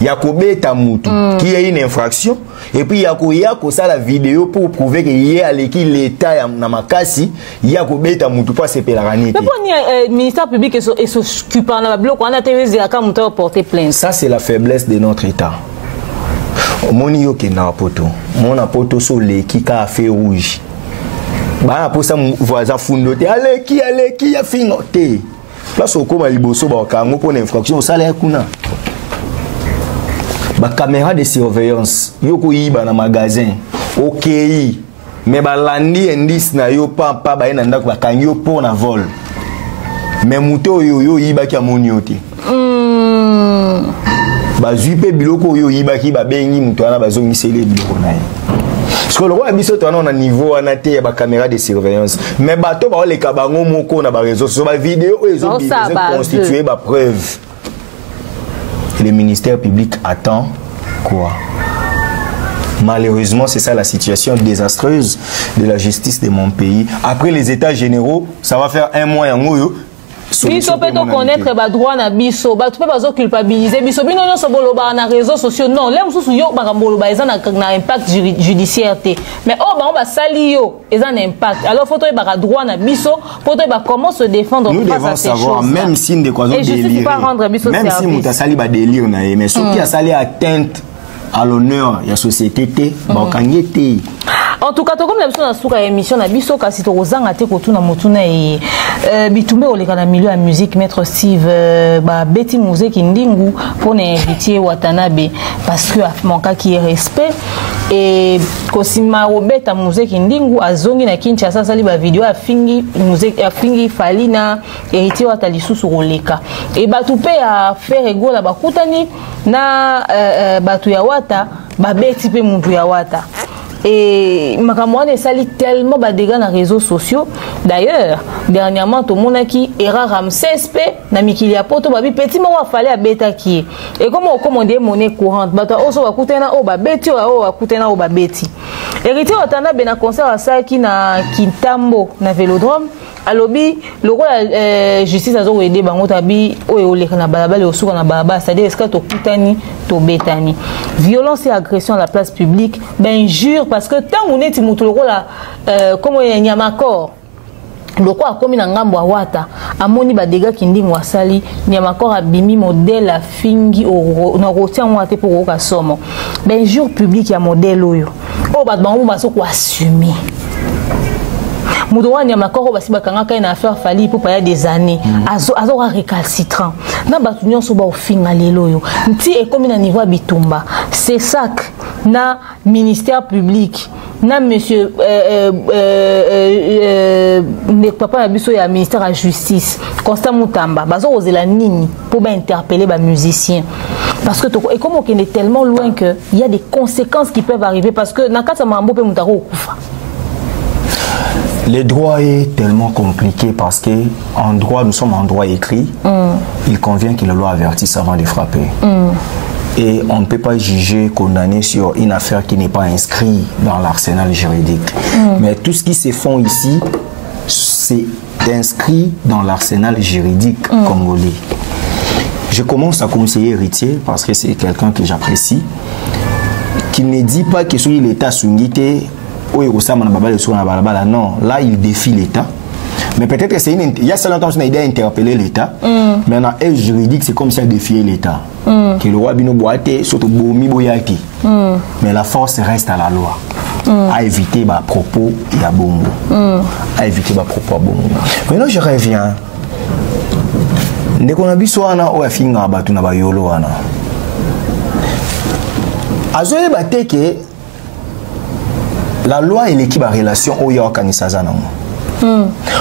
Il y a pour bêta Moutou, qui est une infraction. Et puis il y a pour ça la vidéo pour prouver qu'il y a l'État dans ma casse. Il y a pour bêta Moutou, pas c'est la ranité. Mais pour le ministère public et s'occupant dans le bloc, on a télé à Moutou porter plainte. Ça, c'est la faiblesse de notre État. Mon yo qui n'a pas tout. Mon apoto sur les qui a fait rouge. Bah pour ça mon voisin fundoté. Allez qui a finoté. Place au coma liboso ba kango pour l'infraction au salaire kuna. Ba caméra de surveillance yoko yiba na magasin. OK. Mais ba landi indice na yo pa ba ina ndako ba kanyo pour na vol. Mais muto yo yiba ki amoniote. Ba zuipe biloko yo yiba ki ba bengi muto ana bazongi sele biloko na ye. Parce que le roi Abisso, on a un niveau, on a des caméras de surveillance. Mais bateau, les cabangos, on a des réseaux sociaux, des vidéos, ils ont constitué des preuves. Le ministère public attend quoi? Malheureusement, c'est ça la situation désastreuse de la justice de mon pays. Après les états généraux, ça va faire un mois et un mois. Biso peut connaître ba droit na biso ba tu peux pas culpabiliser biso bino non so boloba na réseaux sociaux non les mususu yo ba boloba eza na impact judiciaire mais oh ba on ba sali yo eza un impact alors faut to ba droit na biso faut to ba comment se défendre face à ces choses. Nous devons savoir même si des quoi délire même si muta sali ba délire na mais ce qui a sali atteinte à l'honneur ya société ba kangete. En tout cas, comme la personne a souka émission na biso kasi to kozanga te kotuna motuna e bitumbe oleka na milieu ya musique maître Steve ba beti muzeki ndingu pour inviter Watanabe parce que manka qui est respect et kosima robeta musique ndingu azongi na Kinshasa sali ba video afingi musique afingi falina héritier wa talisusu roleka et batu pe a faire egola bakutani na batu ya wata babeti pe muntu ya wata. Et makamwane sali tellement ba dégâts dans les réseaux sociaux. D'ailleurs, dernièrement tout le monde qui era Ramsès P na mikili ya poto babi petit mo wa fallait abeta qui. Et comment on commande monnaie courante bato oso wa kutena o ba beti o wa kutena o ba beti. Héritier otanda bena concert à ça qui na Kintambo na Vélodrome. Alobi loko la justice azo aider bango tabi o le na balabala o suka na balabala, c'est-à-dire est-ce que to kutani to betani. Violence et agression à la place publique, ben jure parce que tant on est mutu loko la comme il y a makor loko a komi na ngambo a wata amoni ba dégâts kindingo asali nyamakor abimi modèle a fingi o na rotia mwate pour ka somo ben jure public ya modèle oyo o ba bango baso ko assumer. Moudouan Yamakoro basi bakanga kai na affaire fali pour pas des années azo récalcitrant na batunyo so ba ofinga lelo yo nti e comme na niveau bitumba c'est ça na ministère public na monsieur ne papa biso ya ministère de justice Constant Mutamba bazo ozela nini pour ba interpeller ba musiciens parce que et comme on est tellement loin que il y a des conséquences qui peuvent arriver parce que na kata mambo pe mutaro okufa. Le droit est tellement compliqué parce que en droit, nous sommes en droit écrit. Il convient que la loi avertisse avant de frapper. Et on ne peut pas juger, condamner sur une affaire qui n'est pas inscrite dans l'arsenal juridique. Mais tout ce qui se fait ici, c'est inscrit dans l'arsenal juridique congolais. Je commence à conseiller héritier parce que c'est quelqu'un que j'apprécie, qui ne dit pas que sur l'État sunité, non, là il défie l'État. Mais peut-être que c'est une. Il y a ça longtemps qu'on a idée d'interpeller l'État. Mais dans l'aide juridique, c'est comme si elle défiait l'État. Que le roi Bino Boate, surtout Bomi Boyaki. Mais la force reste à la loi. À éviter les propos et à Bongo. À éviter les propos à Bongo. Maintenant, je reviens. Dès qu'on a vu ça, on a fait un bateau na bayolo. Azoé bate que la loi et l'équipe en relation au Yorkanisazana.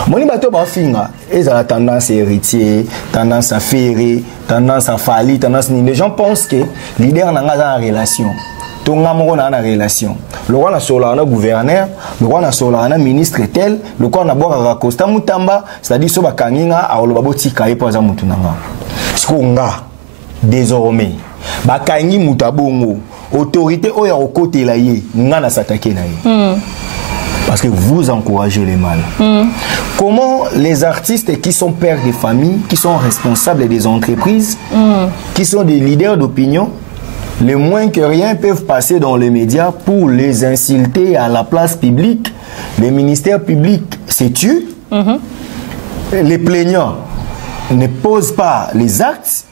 Moni bateau ba finga, ils ont la tendance héritier, tendance à ferrer, tendance à falir, tendance. Les gens pensent que leader n'a pas en relation. Tonga moko na en relation. Le roi na sola na gouverneur, le roi na sola na ministre tel, le roi na boka Constant Mutamba, c'est-à-dire so ba kanginga a lo baboti kai po za mutu nanga. Skonga désormais ba kangi mutabongo. Autorité oya au côté là yé ngana s'attaquer là yé parce que vous encouragez les mal. Comment les artistes qui sont pères de famille, qui sont responsables des entreprises, qui sont des leaders d'opinion, le moins que rien peuvent passer dans les médias pour les insulter à la place publique. Les ministères publics se tuent. Les plaignants ne posent pas les actes.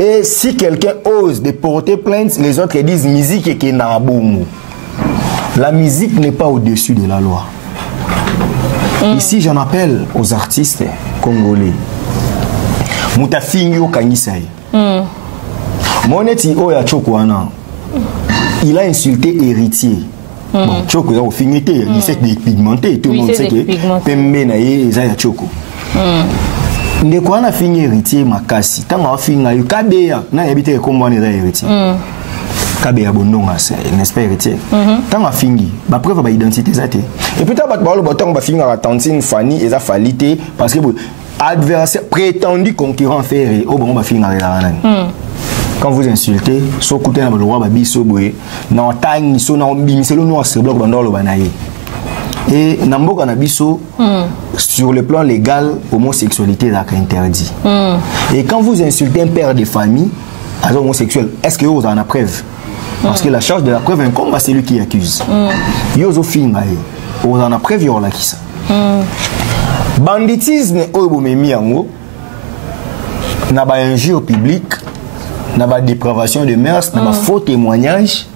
Et si quelqu'un ose de porter plainte, les autres disent musique et qui n'a bon. La musique n'est pas au-dessus de la loi. Ici, j'en appelle aux artistes congolais. Moutafinyo Kangisai. Moneti Oya Chokwana. Il a insulté héritier. Bon, Choko est au finité, il s'est dépigmenté. Tout le monde sait que Pembe Naye Zaya Choko. Ndeko ana fini héritier makasi tanga afinga yo kabeya na yabite ko mwana héritier kabeya bondonga n'est-ce pas héritier tanga fingi ba preuve ba identité zate et puis ta ba ba lo botong ba finga tantine Fanny eza falité parce que adversaire prétendu concurrent ferré au bon ba finga la nani quand vous insultez so kuté na ba roi ba biso boye na tangi so na bimiselo no se bloc bandolo banaye. Et Namboka Nabiso, sur le plan légal, l'homosexualité est interdit. Et quand vous insultez un père de famille, homosexuel, est-ce que vous en avez preuve? Parce que la charge de la preuve incombe à celui qui accuse. Vous en avez preuve, vous en avez ça. Banditisme, n'a pas injure publique, n'a pas dépravation de mœurs, n'a pas faux témoignage.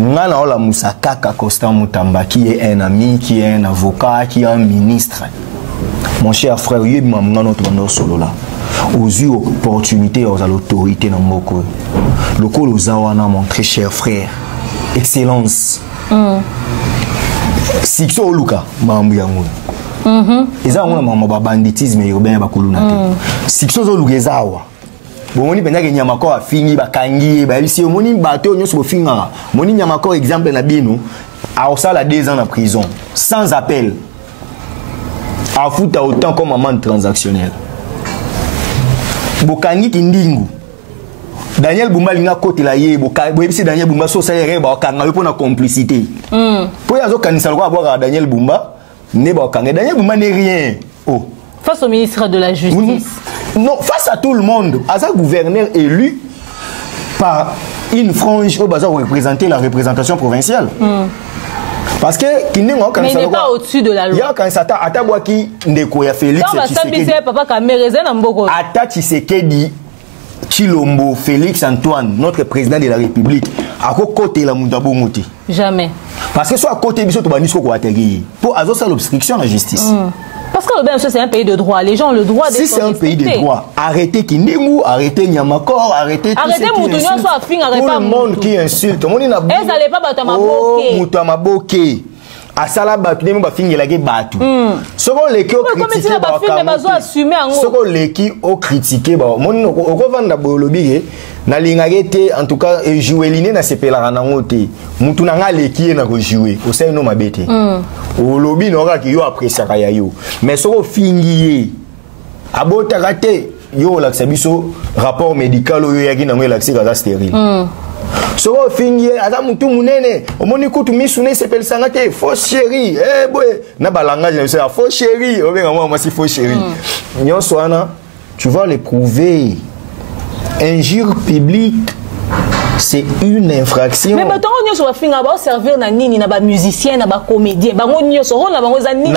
Ngana ola Musakaka Constant Mutamba qui est un ami, qui est un avocat, qui est un ministre. Mon cher frère, il y a notre solo là. Aux yeux opportunités, aux l'autorité dans Moko. Le col aux awana, mon très cher frère. excellence. Sikso oluka mambu yango. Eza ngona mama banditisme urbain bakuluna te. Sikso oluka ezawa. Bomoni penza ke nyama ko afingi bakangi ba bisi omoni bato nyonso bofinga. Moni nyama ko exemple na bino a osala 2 ans en prison sans appel. A fouta autant comme amende transactionnelle. Bokangi kindingu. Daniel Bumba linga kote la ye boyebisi Daniel Bumba so sa yere ba kanga yo pona complicité. Po yazo kanisa ko aboka Daniel Bumba ne ba kanga Daniel Bumba n'est rien. Oh. Face au ministre de la Justice. Non, face à tout le monde, à un gouverneur élu par une frange au bazar représenter la représentation provinciale. Parce que mais il n'est pas au-dessus de la loi. Il y a quand ça atabwa ki ndeko ya Félix Tshisekedi. Papa Kamereze na mboko. Ata Tshisekedi Chilombo Félix Antoine, notre président de la République, à côté la Mundabongote. Jamais. Parce que soit à côté biso to banisco ko ategi. Pour azo ça l'obstruction à la justice. Parce que c'est un pays de droit. Les gens ont le droit d'être respectés. Si c'est un pays de droit, arrêtez Kindingu, arrêtez Nyamakor, arrêtez tout ce qui insulte. Tout le monde qui insulte. Tout le monde n'a pas. Ils n'allaient pas battre ma boke. Mouta ma boke. Asala batu ne ba fingi lage batu. Soko leki o critiquer ba ka. Soko leki o critiquer ba. Moni o ko vanda bolobi na lingagete en tout cas jouer liné na sepela na ngote. Mutu na nga leki na ko jouer. O sai no mabete. O lobi no ka ki yo apprécier ka ya yo. Mais soko fingi abota kate yo la biso rapport médical yo yaki na ngo la ka stérile. Soko fingi aza mutu munene omoni kutu misune sepel sangate faux chéri boy na balangage na ça faux chéri obenga moi si faux chéri nyonso ana tu vas le prouver. Injure publique c'est une infraction. Mais bato nyonso ba finga ba servir na nini na ba musicien na ba comédien bango nyonso rona bango za nini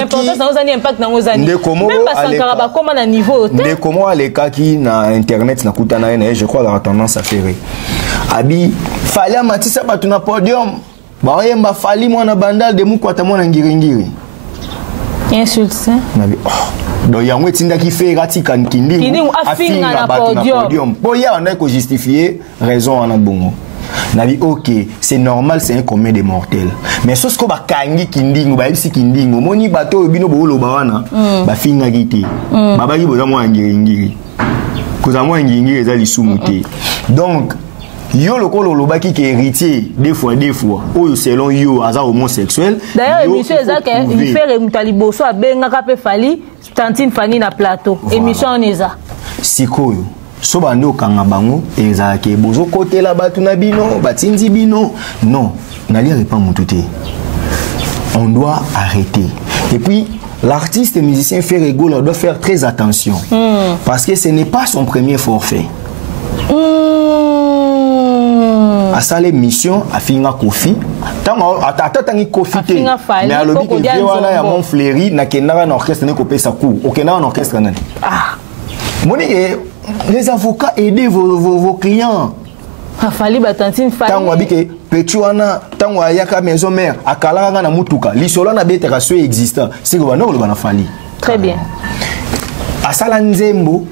importance na ozani impact na ozani même ba sankara ba koma na niveau de comment alekaki na internet na kutana na je crois la tendance à faire abi fallait matisa batu na podium ba yemba fali mwana bandal de mukwata mwana ngiringiri insulte ça nabi donc yango etinda ki fait ratika kindingu afinga na podium boya on a ko justifier raison en bongo nabi OK c'est normal c'est un commun des mortels mais ce ko bakangi kindingu ba bisi kindingu moni bato bino bo loba wana ba finga giti babaki boza mwana ngiringiri koza mwana ngiringiri za lisumuté donc yo lokolo lobaki ki héritier deux fois oyo selon yo aza homosexuel d'ailleurs émission ezaka il fait mutaliboso abenga ka pe fali Tantine Fanny na plateau émission oneza sikoyo so bando kanga bango ezaka bozo côté la batu na bino batindi bino non nali pas mututé on doit arrêter et puis l'artiste et musicien Ferrego doit faire très attention parce que ce n'est pas son premier forfait. À sa mission à finga Kofi tango atatangi Kofi te mais à lobi que violana ya mon fléri na kenara na orchestre ne kopé sa cour au kenara na orchestre nani moni les avocats aider vos clients Fali Batantine Fali tango abike petuana tango ayaka maison mère akalanga na mutuka lisolo na beteka so existant c'est que bana ko bana Fali très bien à sala nzembo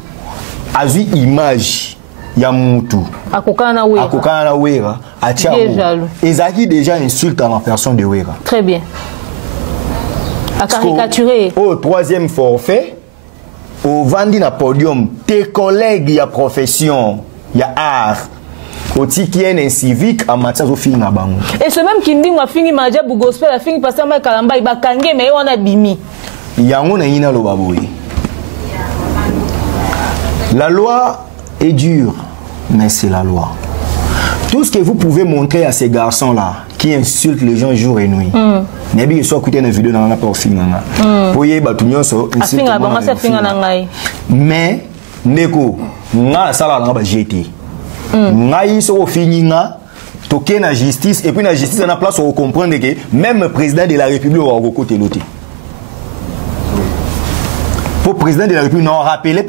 azui image ya mutu akokana wera atiamo ezaki déjà insulte à la personne de wera très bien à caricaturer au troisième forfait au vandi na podium tes collègues ya profession ya art oti qui est un civique en matière de film na bango et ce même kindingo a fini maja bu gospel a fini pasteur Mike Kalamba ba kange mais wana bimi yango na yina lo baboye la loi est dure, mais c'est la loi. Tout ce que vous pouvez montrer à ces garçons-là qui insultent les gens jour et nuit. Mais bien sûr, écoutez une vidéo dans la porte finanga. Poye batunyo so mais neko nga sala nga ba jeté. Nga iso fininga toke na justice et puis la justice a place pour comprendre que même le président de la République au côté l'autre. Pour le président de la République, nous avons rappelé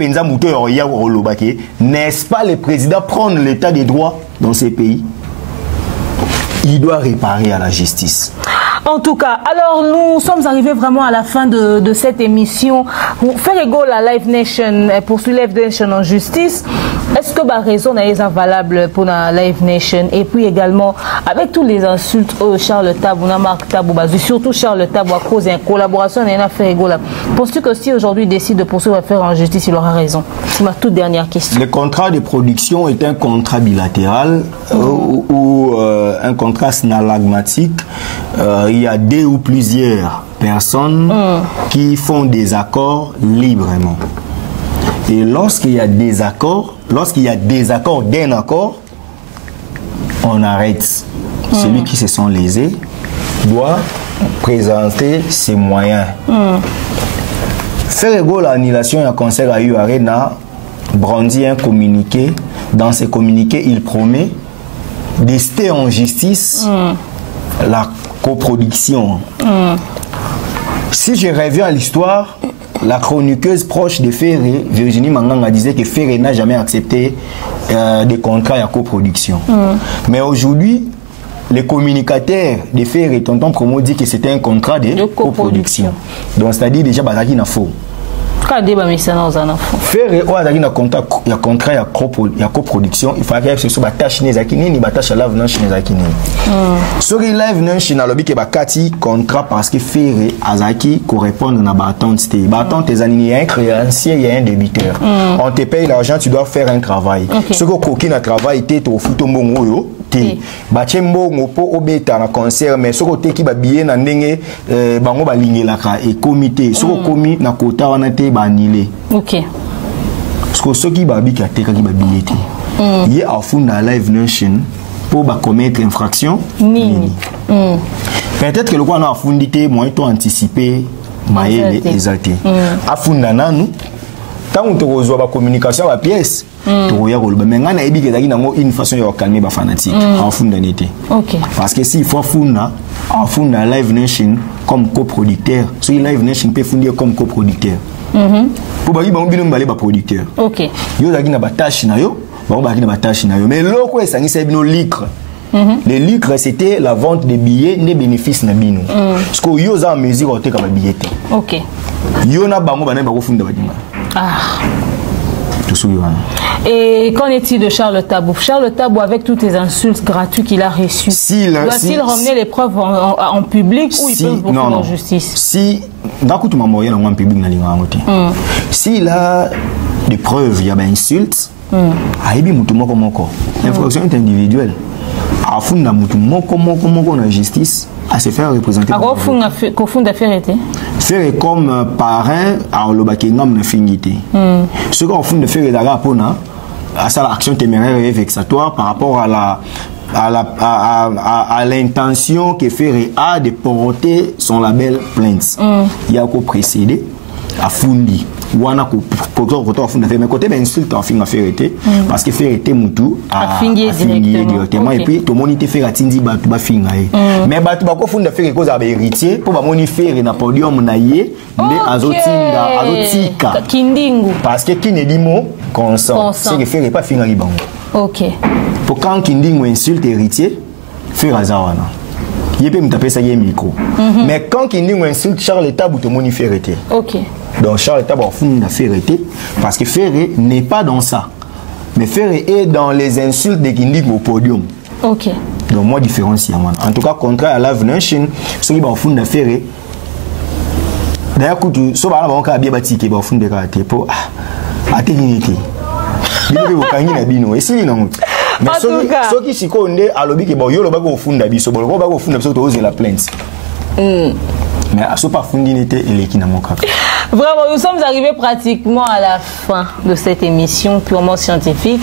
n'est-ce pas le président prendre l'état des droits dans ces pays? Il doit réparer à la justice. En tout cas, alors nous sommes arrivés vraiment à la fin de cette émission. Ferrego, la Live Nation, poursuit Live Nation en justice. Est-ce est-ce que la raison est valable pour la Live Nation? Et puis également, avec tous les insultes au Charles Tabou, Marc Tabou, surtout Charles Tabou, à cause d'une collaboration, il y a une affaire égale. Penses-tu que si aujourd'hui il décide de poursuivre l'affaire en justice, il aura raison? C'est ma toute dernière question. Le contrat de production est un contrat bilatéral ou un contrat synalagmatique. Il y a deux ou plusieurs personnes qui font des accords librement. Et lorsqu'il y a des accords, d'un accord, on arrête. Celui qui se sent lésé doit présenter ses moyens. Faire égale l'annulation d'un concert à Arena brandit un communiqué. Dans ce communiqué, il promet d'ester en justice la coproduction. Si je reviens à l'histoire, la chroniqueuse proche de Ferré, Virginie Manganga, disait que Ferré n'a jamais accepté des contrats à coproduction. Mais aujourd'hui, les communicateurs de Ferré, Tonton Promo, dit que c'était un contrat de coproduction. Donc, c'est-à-dire déjà, il y a faux. Ferré, il y a un contrat à coproduction. Il faut que ce soit une tâche une tâche à la venance. Sur la live nation, il y a un contrat parce que Ferré Azaki correspond à la attente. Il y a un créancier, il y a un débiteur. On te paye l'argent, tu dois faire un travail. Ce que tu travail, tu es au foot au mongo. Bachembo ngopo obeta na concert mais soko te ki ba billet na ndenge bango ba lingelaka et comité soko komi na kota wana te ba annulé. OK. Parce que ceux qui ba bika te ka ki ba billet te. Yé a fond na Live Nation pour ba commettre infraction nini. Peut-être que le quoi na fondité moi to anticiper maele exalté. A fond na nanu tant on te reçoit la communication à pièce. Mais on a une façon de calmer les fanatiques en fond d'année. Parce que s'il faut fonder Live Nation comme coproducteur, si Live Nation peut fonder comme coproducteur. Pour que vous ayez un producteur. Vous avez une tâche, mais l'autre, c'est un lucre. Les lucres, c'était la vente des billets, des bénéfices. Parce que vous avez en mesure de faire des billets. Vous avez Et qu'en est-il de Charles Tabou? Charles Tabou, avec toutes les insultes gratuites qu'il a reçues, doit-il ramener les preuves en public ou il peut poursuivre en justice? S'il a des preuves, il y a des insultes, l'infraction est individuelle. À fond la justice, à se faire représenter. À quoi fond d'affaires était? Faire comme parrain à l'obakingam na fingité. Ce qu'on fond de faire d'ailleurs pour à ça l'action téméraire et vexatoire par rapport à l'intention que Ferré a de porter son label plainte. Il y a quoi précédé à Fundi. Wana ko ko fond d'affaires mais côté ben insulte en fin affaire était parce que Ferré était mutu à finir directement et puis tout le monde était fait atindi batu ba finga mais batu ba ko fond d'affaires cause à héritier pour ba moni Ferré na podium na ye mais azotinda azotika kindingu parce que qui ne dit mot consent c'est que Ferré pas finga libango. OK. Pour quand kindingu insulte héritier Ferré azawana il peut me taper ça y micro mais quand kindingu insulte Charles Tabou tout le monde Ferré était. OK. Donc Charles Tabou a fini la Ferré parce que Ferré n'est pas dans ça. Mais Ferré est dans les insultes de Kindig au podium. OK. Donc moi différencie. En tout cas, contraire à Live Nation, ceux qui ont fini la Ferré. D'ailleurs, quand tu sois là, on a bien bâti qui va fini de karaté pour atteindre. Il faut que vous bino. Et c'est non. Mais ceux qui s'y connaissent à l'objet qui bon yo le bago au fond d'abisso, bon le bago au fond d'abisso, tu oses la plainte. Mais à ce pas fondinité et l'équipe n'a pas. Vraiment, nous sommes arrivés pratiquement à la fin de cette émission purement scientifique.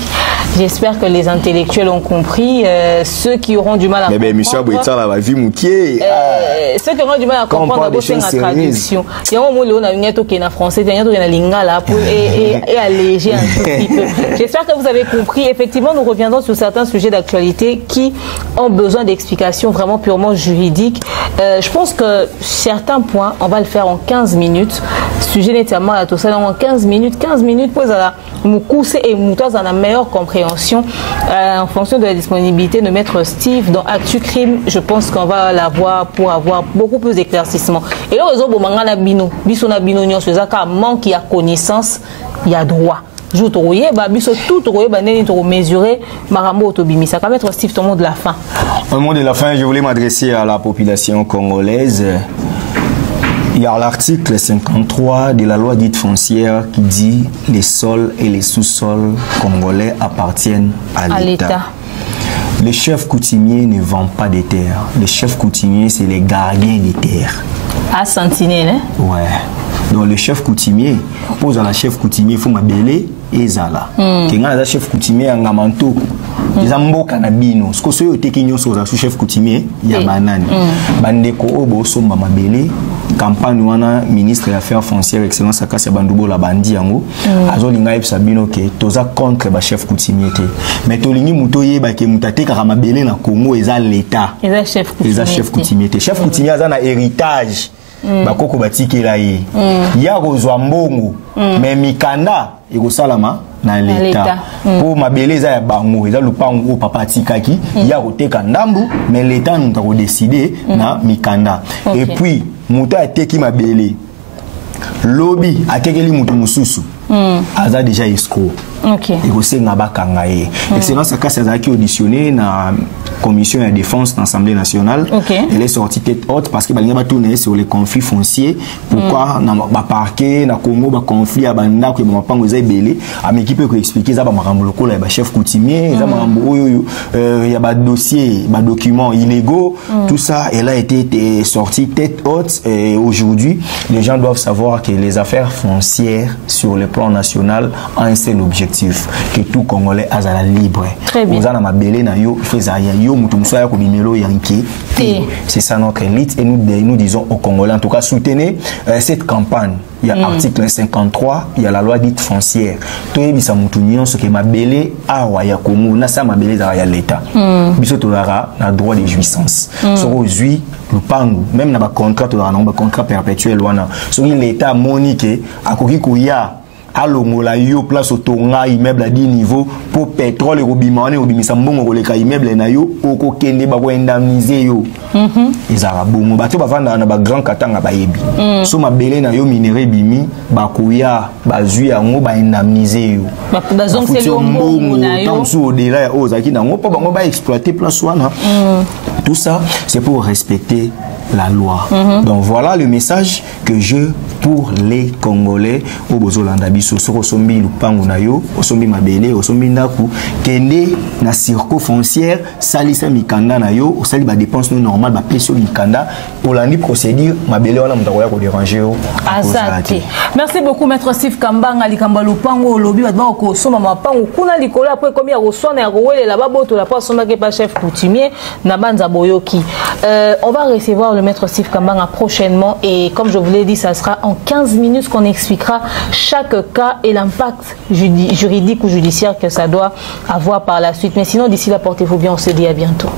J'espère que les intellectuels ont compris. Ceux qui auront du mal à comprendre. Ceux qui auront du mal à comprendre, c'est la traduction. Il y a un mot là, il y a un français, il y a un lingala et alléger un petit peu. J'espère que vous avez compris. Effectivement, nous reviendrons sur certains sujets d'actualité qui ont besoin d'explications vraiment purement juridiques. Je pense que certains points, on va le faire en 15 minutes. Sujet notamment à tout ça en 15 minutes pour nous courser et nous dans la meilleure compréhension en fonction de la disponibilité de Maître Steve dans Actu Crime. Je pense qu'on va l'avoir pour avoir beaucoup plus d'éclaircissement. Et là, ils ont manque il y a connaissance, il y a droit. jour toroye ba biso tout toroye ba neni toro mesurer marambo otobimisa ka mettre Steve ton mot de la fin. Au mot de la fin, je voulais m'adresser à la population congolaise. Il y a l'article 53 de la loi dite foncière qui dit les sols et les sous-sols congolais appartiennent à l'État. Les chefs coutumiers ne vendent pas des terres. Les chefs coutumiers, c'est les gardiens des terres. À Sentinelle, hein? Ouais. Donc le chef coutumier, pose à la chef coutumier, il faut m'abeler et zala. Quand la chef coutumier en gamanto, les ambo canabino, ce que c'est au tekinyo sur la chef coutumier, il y a banane. Bandeko obo somba m'abeler, campagne wana ministre des Affaires foncières excellence Akasi Bandubo la bandi yango, azolinga sabino ke toza contre ba chef coutumier te. Mais tolingi mutoye ba ke mutate ka m'abeler na Congo eza l'État. Eza chef coutumier. Eza chef coutumier te. Chef coutumier aza na héritage. Bakoko batikela ye ya kozwa mbongo mais mikanda ekosalama na l'État pour mabele eza ya bango eza lupango papa atikaki ya koteka ndambu mais l'État nous a décidé na mikanda et puis muta ateki mabele lobby atekeli mutu mususu aza déjà escroc. Et aussi bakanga ye. Excellence Akasi azaki auditionné na commission de défense de l'Assemblée nationale. Elle est sortie tête haute parce que balinga tourner sur les conflits fonciers. Pourquoi na ba parquet na Congo ba conflit abanda ko ba pango za belé a équipe ko expliquer ça ba makambo lokola ba chef coutumier za makambo oyo ya ba dossier ba documents illégaux tout ça elle a été sortie tête haute et aujourd'hui les gens doivent savoir que les affaires foncières sur le plan national ont un seul objectif que tout Congolais a la libre. Très bien. C'est ça notre élite et nous disons aux Congolais en tout cas soutenez cette campagne. Il y a l'article 53, il y a la loi dite foncière. Tout le monde ce que mabele awa ya Congo na sa mabele za ya l'État. Biso tolara na droit de jouissance. So zui lupangu même na ba contrat tolara na ba contrat perpétuel wana. So l'État monique akoki kuya alongola yo place otonga immeuble à 10 niveaux pour pétrole et robimane obimisa mbongo koleka immeuble na yo okokende ba ko indemniser yo ezara bongo bato bavanda na ba grand katanga bayebi so mabele na yo minéraux bimi bakoya bazui yango ba indemniser yo ba zonkseli mbongo na yo tant sous au-delà ya ozaki nango po bango ba exploiter place wana tout ça c'est pour respecter la loi. Donc voilà le message que je pour les Congolais au Bozolanda biso soko sombi lupangu na yo osombi mabele osombi ndaku kende na circo foncière salisa mikanda na yo osali ba dépense normale ba pression mikanda olandi procédure mabele wana mutakoya ko déranger yo azati. Merci beaucoup maître Steve Kambanga likamba lupangu lobi ba ko soma mapangu kuna likolo après comme ya rosona ya rowele la baboto la pasoma ke pa chef coutumier na banza boyoki. On va recevoir le maître Steve Kambanga prochainement et comme je vous l'ai dit, ça sera en 15 minutes qu'on expliquera chaque cas et l'impact juridique ou judiciaire que ça doit avoir par la suite. Mais sinon, d'ici là, portez-vous bien, on se dit à bientôt.